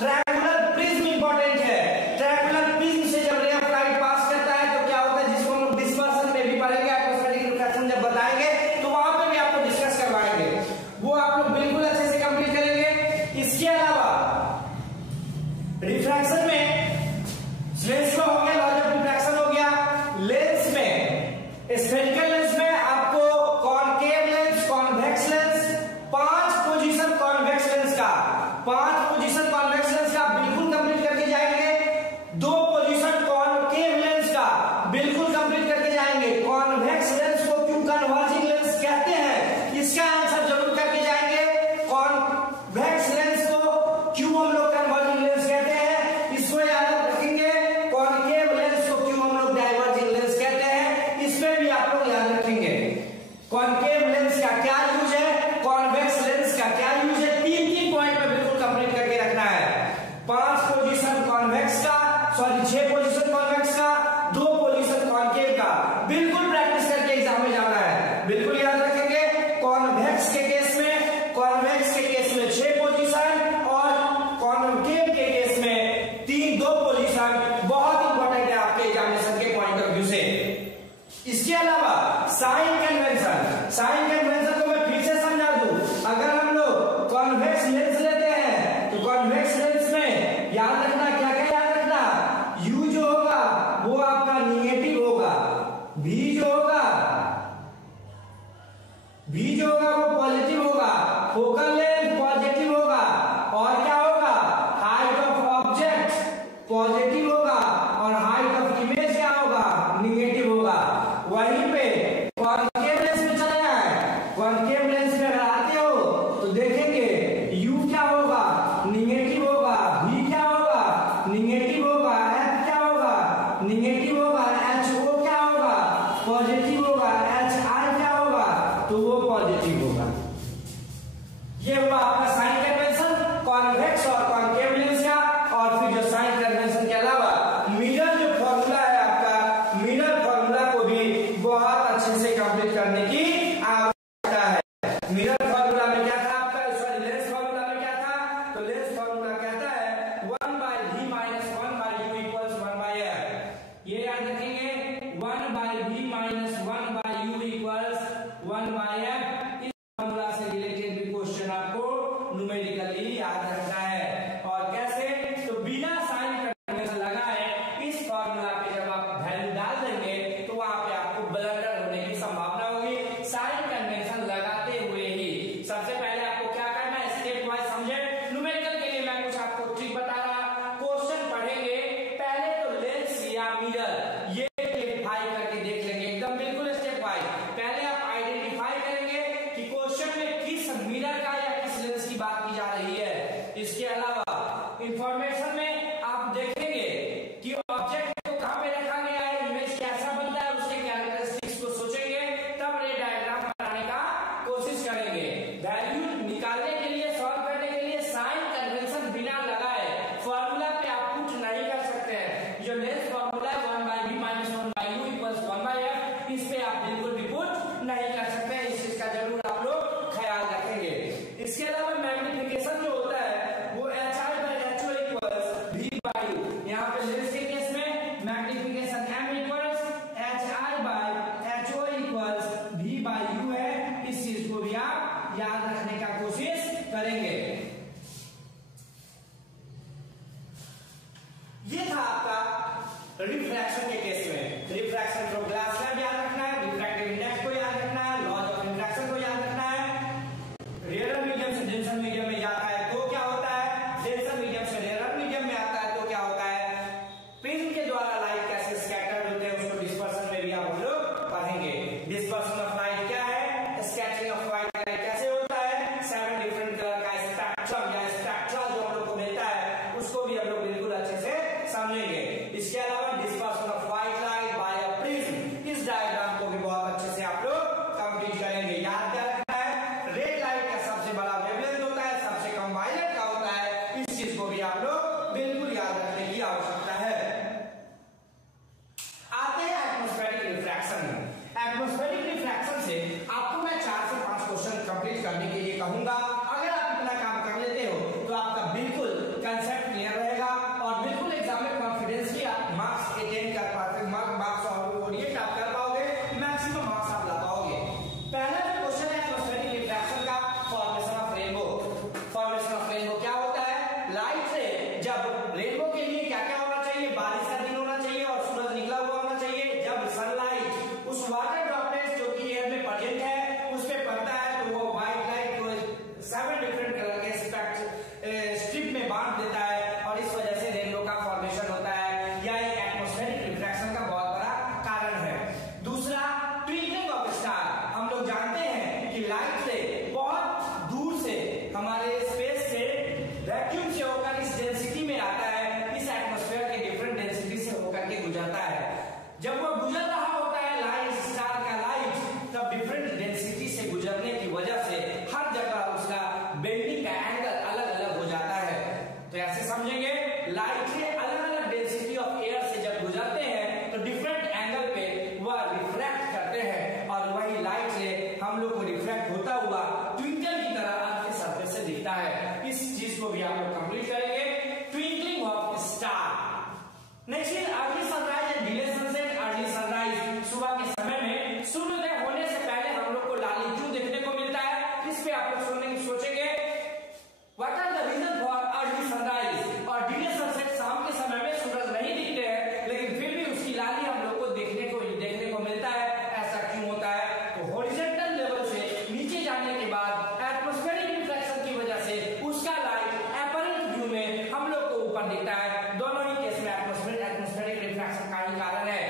ट्रायंगुलर प्रिज्म इंपॉर्टेंट है। ट्रायंगुलर प्रिज्म से जब रे ऑफ लाइट पास करता है तो क्या होता है, जिसको हम लोग डिस्पर्शन में भी पढ़ेंगे, एटमॉस्फेरिक रिफ्रैक्शन जब बताएंगे तो वहां पे भी आपको डिस्कस करवाएंगे, वो आप लोग बिल्कुल अच्छे से कंप्लीट करेंगे। इसके अलावा रिफ्रैक्शन में लेंस में हो गया, लॉज ऑफ रिफ्रैक्शन हो गया। लेंस में, स्फेरिकल लेंस में आपको concave lens, convex lens, 5 position convex lens का, 5 पोजीशन कॉन्वेक्स लेंस का बिल्कुल कंप्लीट करके जाएंगे। 2 पोजीशन कॉनकेव लेंस का बिल्कुल कंप्लीट करके जाएंगे। कॉन्वेक्स लेंस को क्यों कन्वर्जिंग लेंस कहते हैं, इसका आंसर जरूर करके जाएंगे। कॉन्वेक्स लेंस को क्यों हम लोग कन्वर्जिंग लेंस कहते हैं, इसको याद रखेंगे। कॉनकेव लेंस को क्यों हम लोग डाइवर्जिंग लेंस कहते हैं, इसमें भी आप लोग याद रखेंगे। कॉनकेव लेंस का क्या यूज है, कॉन्वेक्स लेंस का क्या यूज है, 3 पॉइंट में बिल्कुल कंप्लीट करके रखना है। 5 पोजीशन कॉन्वेक्स का, सॉरी 6 पोजीशन कॉन्वेक्स का, 2 पोजीशन कॉनकेव का, बिल्कुल प्रैक्टिस करके एग्जाम में जाना है, बिल्कुल याद रखेंगे। कॉन्वेक्स के केस में, कॉन्वेक्स के केस में 6 पोजीशन और कॉनकेव के केस में 2 पोजीशन, बहुत इंपॉर्टेंट है आपके एग्जामिनेशन के पॉइंट ऑफ व्यू से। इसके अलावा साइन कन्वेंशन, साइन कन्वेंशन को मैं फिर से समझा दूं। अगर हम लोग कॉन्वेक्स लेंस लेते हैं तो कॉन्वेक्स लेंस में याद रखना, क्या क्या याद रखना, u जो होगा वो आपका निगेटिव होगा, v जो होगा वो पॉजिटिव होगा, फोकल लेंथ पॉजिटिव होगा, और क्या होगा, हाइट ऑफ ऑब्जेक्ट पॉजिटिव होगा और हाइट ऑफ इमेज क्या होगा, निगेटिव होगा। वहीं पे कॉनकेव लेंस में चला है, कॉनकेव लेंस में अगर आते हो तो देखेंगे u क्या होगा, निगेटिव होगा, v क्या होगा, निगेटिव होगा, f क्या होगा, निगेटिव होगा, ho क्या होगा, पॉजिटिव होगा, hi क्या होगा, तो वो पॉजिटिव होगा। ये हुआ आपका साइन कन्वेंशन कॉन्वेक्स और कॉनकेव लेंस का। और फिर जो साइन कन्वेंशन के अलावा मिरर जो फॉर्मूला है आपका, मिरर फॉर्मूला को भी बहुत अच्छे से कंप्लीट करने की आवश्यकता है। मिरर फॉर्मूला में क्या था आपका, सॉरी लेंस फॉर्मूला में क्या था, तो लेंस फॉर्मूला कहता है 1/v - 1/u इक्वल्स 1/f। ये याद रखेंगे, 1/v - 1/u इक्वल्स 1/f। इस फॉर्मूला से रिलेटेड भी क्वेश्चन आपको न्यूमेरिकली याद रखना है। और कैसे, तो बिना साइन कन्वेंशन लगाए इस फॉर्मूला पे जब आप वैल्यू डाल देंगे तो वहां पे आपको ब्लंडर होने की संभावना होगी। साइन कन्वेंशन लगाते हुए ही सबसे पहले आपको क्या करना है, स्टेप वाइज समझे। न्यूमेरिकल के लिए मैं कुछ आपको ट्रिक बता रहा, क्वेश्चन पढ़ेंगे पहले तो लेंस या मिरर ये क्लियरिफाई करके आप बिल्कुल भी पुट नहीं कर सकते हैं। इस चीज का जरूर आप लोग ख्याल रखेंगे। इसके अलावा मैग्निफिकेशन जो होता है वो HI/HO equals V by U। यहाँ पे लेंस के केस में magnification M equals HI/HO equals V by U है। इस चीज को भी आप याद रखने का कोशिश करेंगे। ये था आपका रिफ्रैक्शन के केस में। रिफ्रैक्शन फ्रॉम ग्लास स्लैब याद रखना है, रिफ्रैक्टिव इंडेक्स को याद रखना है, लॉज ऑफ इंटरेक्शन को याद रखना है। रेयर मीडियम से डेंसर मीडियम में जाता है तो क्या होता है, डेंसर मीडियम से रेयर मीडियम में आता है तो क्या होता है, प्रिज्म के द्वारा लाइट कैसे स्कैटर्ड होते हैं उसको डिस्पर्शन में भी आप लोग पढ़ेंगे। डिस्पर्शन ऑफ लाइट क्या है, स्कैटरिंग ऑफ लाइट कैसे होता है, 7 डिफरेंट कलर का स्पेक्ट्रम या स्पेक्ट्रा जो हम लोग को मिलता है उसको भी हम लोग बिल्कुल अच्छे से समझेंगे। इसके अलावा dispersion of white light by a prism, इस डायग्राम को भी बहुत अच्छे से आप लोग कंप्लीट करेंगे। याद क्या रखना है, रेड लाइट का सबसे बड़ा वेवलेंथ होता है, सबसे कम वायलेट का होता है। इस चीज को भी आप लोग बिल्कुल याद रखने की आवश्यकता है। आते हैं एटमॉस्फेरिक रिफ्रैक्शन में। एटमॉस्फेरिक रिफ्रैक्शन से आपको मैं 4 से 5 क्वेश्चन कंप्लीट करने के लिए कहूंगा। अगर आप इतना काम कर लेते हो तो आपका बिल्कुल कंसेप्ट क्लियर रहेगा और बिल्कुल एग्जाम में कॉन्फिडेंसली आप मार्क्स अटेन कर पाओगे, मार्क्स ओरिएंट आप कर पाओगे, मैक्सिमम मार्क्स आप ला पाओगे। पहला जो क्वेश्चन है एटमॉस्फेरिक रिफ्रैक्शन का, formation of rainbow. Formation of rainbow क्या होता है, लाइट से जब रेनबो के लिए क्या क्या होना चाहिए, बारिश का दिन होना चाहिए और सूरज निकला हुआ होना चाहिए। जब सनलाइट उस वाटर ड्रॉपलेट्स जो कि एयर में प्रेजेंट है उस पे पड़ता है तो वो व्हाइट लाइट को 7 डिफरेंट कलर के स्ट्रिप में बांट देता है और इस वजह से रेनबो का फॉर्मेशन होता है। यह एक एटमॉस्फेरिक रिफ्रैक्शन का बहुत बड़ा कारण है। दूसरा, ट्विंकलिंग ऑफ स्टार। हम लोग जानते हैं कि लाइट से बहुत दूर से हमारे स्पेस से वैक्यूम से होकर इस डेंसिटी में आता है, इस एटमॉस्फेयर के डिफरेंट डेंसिटी से होकर के गुजरता है। जब वो गुजर रहा होता है लाइट, स्टार का लाइट, तब डिफरेंट डेंसिटी से गुजरने की वजह से हर जगह उसका बेंडिंग का एंगल अलग अलग हो जाता है। तो ऐसे समझेंगे, लाइट के अलग अलग डेंसिटी ऑफ एयर से जब गुजरते हैं तो डिफरेंट एंगल पे वह रिफ्रैक्ट करते हैं और वही लाइट से हम लोग को रिफ्रैक्ट होता हुआ ट्विंकल की तरह अर्थ के सरफेस से दिखता है। इस चीज को भी आप लोग कंप्लीट करेंगे, twinkling of star. Next is early sunrise and delay sunset. Early sunrise, सुबह के समय में सूर्योदय होने से पहले हम लोग को लाली क्यों देखने को मिलता है, इस पे आप लोग सोचेंगे what are the reason for early sunrise और डिले सनसेट। शाम के समय में सूरज नहीं दिखते हैं लेकिन फिर भी उसकी लाली हम लोग को देखने को मिलता है। ऐसा क्यों होता है, तो हॉरिजॉन्टल लेवल से नीचे जाने के बाद एटमॉस्फेरिक रिफ्रैक्शन की वजह से उसका लाइट अपरेंट व्यू में हम लोग को ऊपर दिखता है। दोनों ही केस में एटमॉस्फेरिक रिफ्रैक्शन का ही कारण है।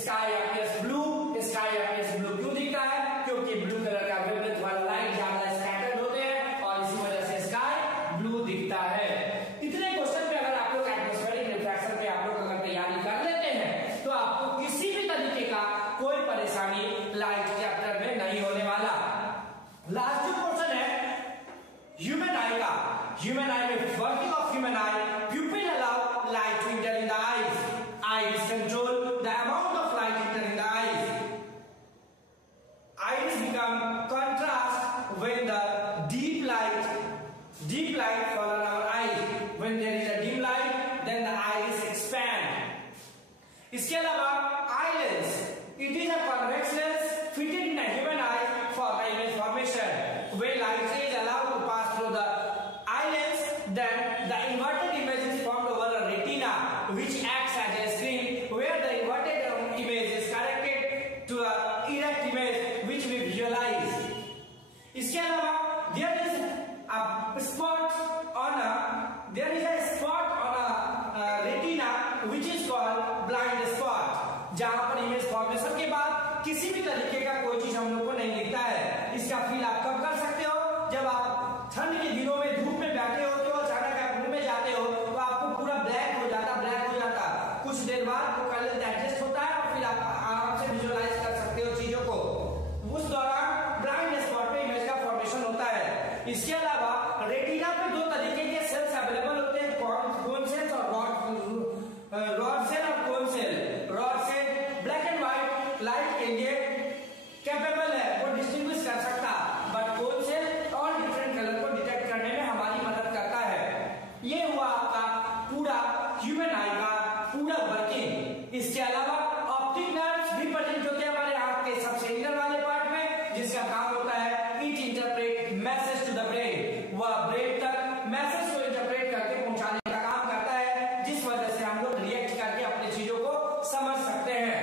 Sky appears blue, sky appears blue क्यों दिखता है, क्योंकि ब्लू कलर का वेवलेंथ वाला लाइट ज्यादा स्कैटर्ड होते हैं और इसी वजह से स्काई ब्लू दिखता है। इतने क्वेश्चन पे अगर आप लोग एटमॉस्फेरिक रिफ्रैक्शन पे आप लोग अगर तैयारी कर लेते हैं तो आपको किसी भी तरीके का कोई परेशानी लाइट चैप्टर में नहीं होने वाला। लास्ट जो क्वेश्चन है ह्यूमन आई का, ह्यूमन आई में working of human eye, pupil allow light to enter in the eyes, eyes control the amount of light enter in the eyes, eyes become contrast when the deep light fall on our eyes. When there is a dim light then the eyes expand. इसके अलावा eye lens, it is a convex lens fitted in a human eye for the image formation. When light rays allowed to pass through the eye lens, then the inverted image is formed over a retina which acts as a screen where the inverted image is corrected to a erect image which we visualize. इसके अलावा there is a spot on a retina which is called blind spot, जहां पर इमेज फॉर्मेशन के बाद किसी भी तरीके का कोई चीज हम लोग को नहीं दिखता है। इसका फील आप कब कर सकते हो, जब आप ठंड के दिनों में धूप में बैठे होते हो, अचानक आप घूमने जाते हो तो आपको पूरा ब्लैक हो जाता, कुछ देर बाद वो कलर एडजस्ट होता है और फिर आप आराम से विजुअलाइज कर सकते हो चीजों को। उस दौरान ब्लाइंड स्पॉट पे इमेज का फॉर्मेशन होता है। इसके अलावा रेटिना पे 2 तरीके के सेल्स अवेलेबल होते हैं, कोन सेल्स और रॉड सेल और cone cell. Rod cell black and white light के लिए कैपेबल है, वो डिस्टिंग्विश कर सकता, बट कौन से और डिफरेंट कलर को डिटेक्ट करने में हमारी मदद करता है। ये हुआ आपका पूरा ह्यूमन आई का पूरा वर्किंग। इसके अलावा ऑप्टिक नर्व्स भी प्रेजेंट होते हैं हमारे आंख के सबसे इंटर वाले पार्ट में, जिसका काम होता है it interpret message to the brain. वह ब्रेन तक मैसेज को इंटरप्रेट करके पहुंचाने का काम करता है, जिस वजह से हम लोग रिएक्ट करके अपनी चीजों को समझ सकते हैं।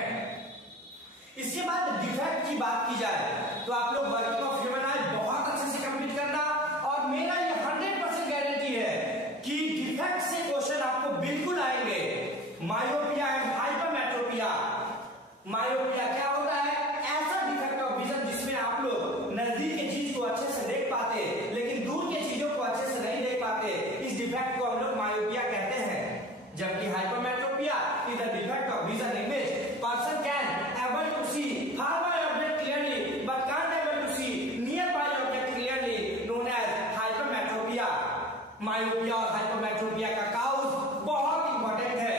इसके बाद डिफेक्ट की बात की जाए तो आप लोग वर्किंग ऑफ ह्यूमन आई बहुत अच्छे से कंप्लीट करना, और मेरा ये 100% गारंटी है कि डिफेक्ट से क्वेश्चन आपको बिल्कुल आएंगे। Myopia and hypermetropia. मायोपिया क्या होता है? ऐसा डिफेक्ट ऑफ विजन जिसमें आप लोग नजदीक की चीज को अच्छे से देख पाते लेकिन दूर की चीजों को अच्छे से नहीं देख पाते, इस डिफेक्ट को हम लोग मायोपिया कहते हैं। जबकि hypermetropia is the defect of vision in which person can able to see far by object clearly but can't able to see near by object clearly, known as hypermetropia. Myopia और हाइपरमेट्रोपिया का काउज बहुत इंपॉर्टेंट है।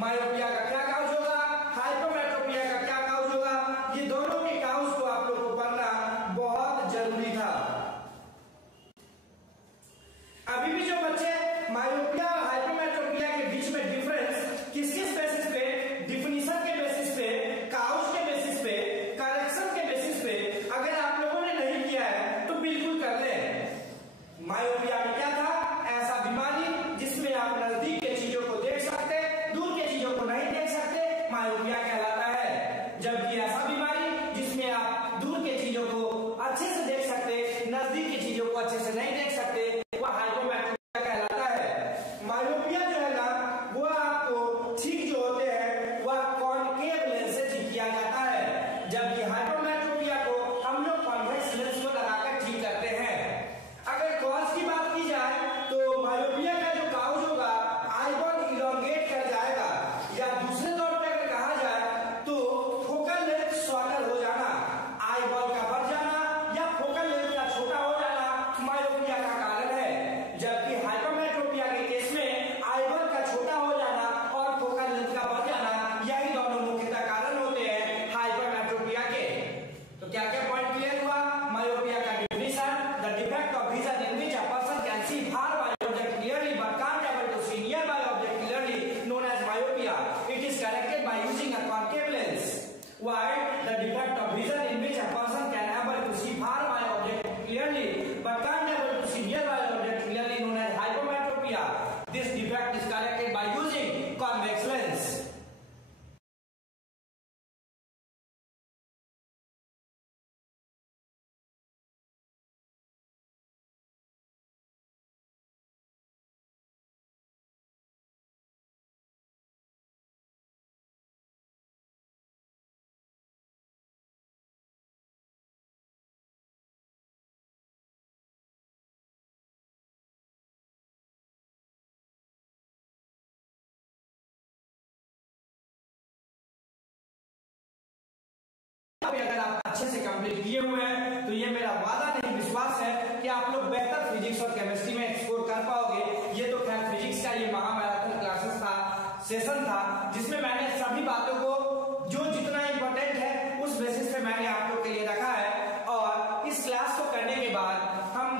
मायोपिया का क्या काउज होगा, हाइपरमेट्रोपिया का क्या काउज होगा, ये दोनों के काउज को आप लोगों को पढ़ना बहुत जरूरी था। अभी भी जो बच्चे मायोपिया और हाइपरमेट्रोपिया के बीच में डिफरेंस किस किस बेसिस पे, डिफिनीशन के बेसिस पे, काउज के बेसिस पे, करेक्शन के बेसिस पे अगर आप लोगों ने नहीं किया है तो बिल्कुल कर लें। मायोपिया में क्या था? ऐसा बीमारी जिसमें आप नजदीक के चीजों को देख सकते, दूर के चीजों को नहीं देख सकते, मायोपिया कहलाता है। जबकि ऐसा बीमारी जिसमें आप दूर के चीजों को अच्छे से देख सकते, नजदीक की चीजों को अच्छे से नहीं देख सकते, वह हाइपरमेट्रोपिया कहलाता है। मायोपिया जो है ना, वो आपको ठीक जो होते हैं वह कॉनकेव लेंस से ठीक किया जाता है, जबकि हाइपरमेट्रोपिया को हम लोग कॉन्वेक्स लेंस को लगाकर ठीक करते हैं। अगर कॉज की बात की जाए तो मायोपिया का जो काउज होगा, आईबॉल इलोंगेट कर जाएगा, या दूसरे तौर पे अगर कहा जाए तो फोकल लेंथ शॉर्टर हो जाना, आईबॉल का बढ़ जाना या फोकल लेंथ का छोटा हो जाना मायोपिया का कारण है। जबकि हाइपरमेट्रोपिया के केस में आईबॉल का छोटा हो जाना और फोकल लेंथ का बढ़ जाना, यही दोनों मुख्यतः कारण होते हैं हाइपरमेट्रोपिया के। तो क्या क्या पॉइंट क्लियर हुआ? मायोपिया का definition, the defect of vision in which a person can see far by object clearly but can't able to see near by object clearly, known as myopia. It is corrected by using a concave lens. While the defect of vision in which a person can able to see far by object clearly but can't able to see near by object clearly, known as hypermetropia. This defect is corrected by using convex lens. अगर आप अच्छे से कंप्लीट किए हुए हैं तो ये मेरा वादा नहीं विश्वास है कि आप लोग बेहतर फिजिक्स और केमिस्ट्री में स्कोर कर पाओगे। ये तो खैर फिजिक्स का ये महामैराथन क्लासेस था, सेशन था, जिसमें मैंने सभी बातों को जो जितना इंपॉर्टेंट है उस बेसिस पे मैंने आप लोग के लिए रखा है। और इस क्लास को करने के बाद हम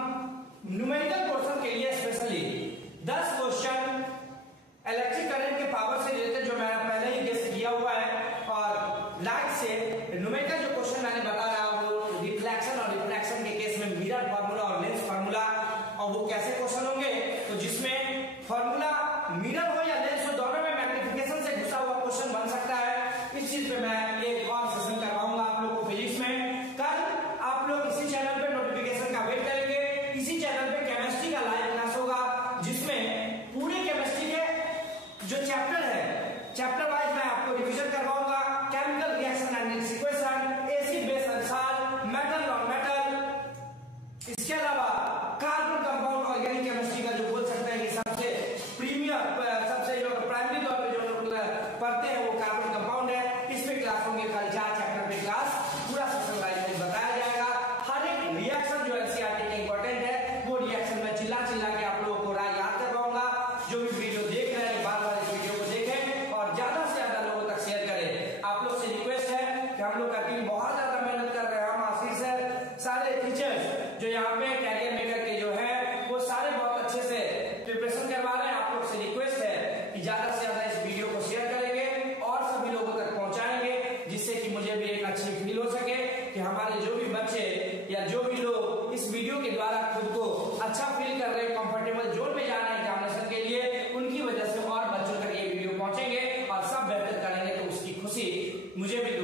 न्यूमेरिकल पोर्शन के लिए स्पेशली 10 क्वेश्चन इलेक्ट्रिक करंट के पावर से रिलेटेड जो मैंने पहले ही गेस किया हुआ है, और लाइट से न्यूमेरिकल जो क्वेश्चन मैंने बता रहा वो रिफ्लेक्शन और रिफ्रैक्शन के केस में मिरर फार्मूला और लेंस फार्मूला, और वो कैसे क्वेश्चन होंगे तो जिसमें फार्मूला मिरर हो या लेंस हो, दोनों में मैग्निफिकेशन से घुसा हुआ क्वेश्चन बन सकता है। इस चीज पे मैं एक और सेशन करवाऊंगा आप लोग को फिजिक्स में। कल आप लोग इसी चैनल पे नोटिफिकेशन का वेट करेंगे। इसी चैनल पे केमिस्ट्री का लाइव क्लास होगा, जिसमें पूरे केमिस्ट्री के जो चैप्टर है, चैप्टर वाइज मैं आपको रिवीजन करवाऊंगा। Chemical reaction and it's equation, acid base Ansar, metal non metal, इसके अलावा कार्बन कंपाउंड ऑर्गेनिक केमिस्ट्री का जो बोल सकते हैं कि सबसे प्रीमियर, सबसे जो प्राइमरी तौर पे जो लोग पढ़ते हैं वो कार्बन कंपाउंड है। इसमें क्लास होंगे हम लोग का टीम बहुत ज्यादा मेहनत कर रहे हैं। हम आशीष सर, सारे टीचर्स जो यहाँ पे कैरियर मेकर के जो है वो सारे बहुत अच्छे से प्रिपरेशन करवा रहे हैं। आप लोग से रिक्वेस्ट है कि ज्यादा से ज्यादा इस वीडियो को शेयर करेंगे और सभी लोगों तक पहुंचाएंगे, जिससे कि मुझे भी एक अच्छी फील हो सके कि हमारे जो भी बच्चे या जो भी लोग इस वीडियो के द्वारा खुद को अच्छा फील कर रहे हैं, कंफर्टेबल जोन में जा रहे हैं एग्जामिनेशन के लिए, उनकी वजह से और बच्चों तक ये वीडियो पहुंचेंगे और सब बेहतर करेंगे, तो उसकी खुशी मुझे भी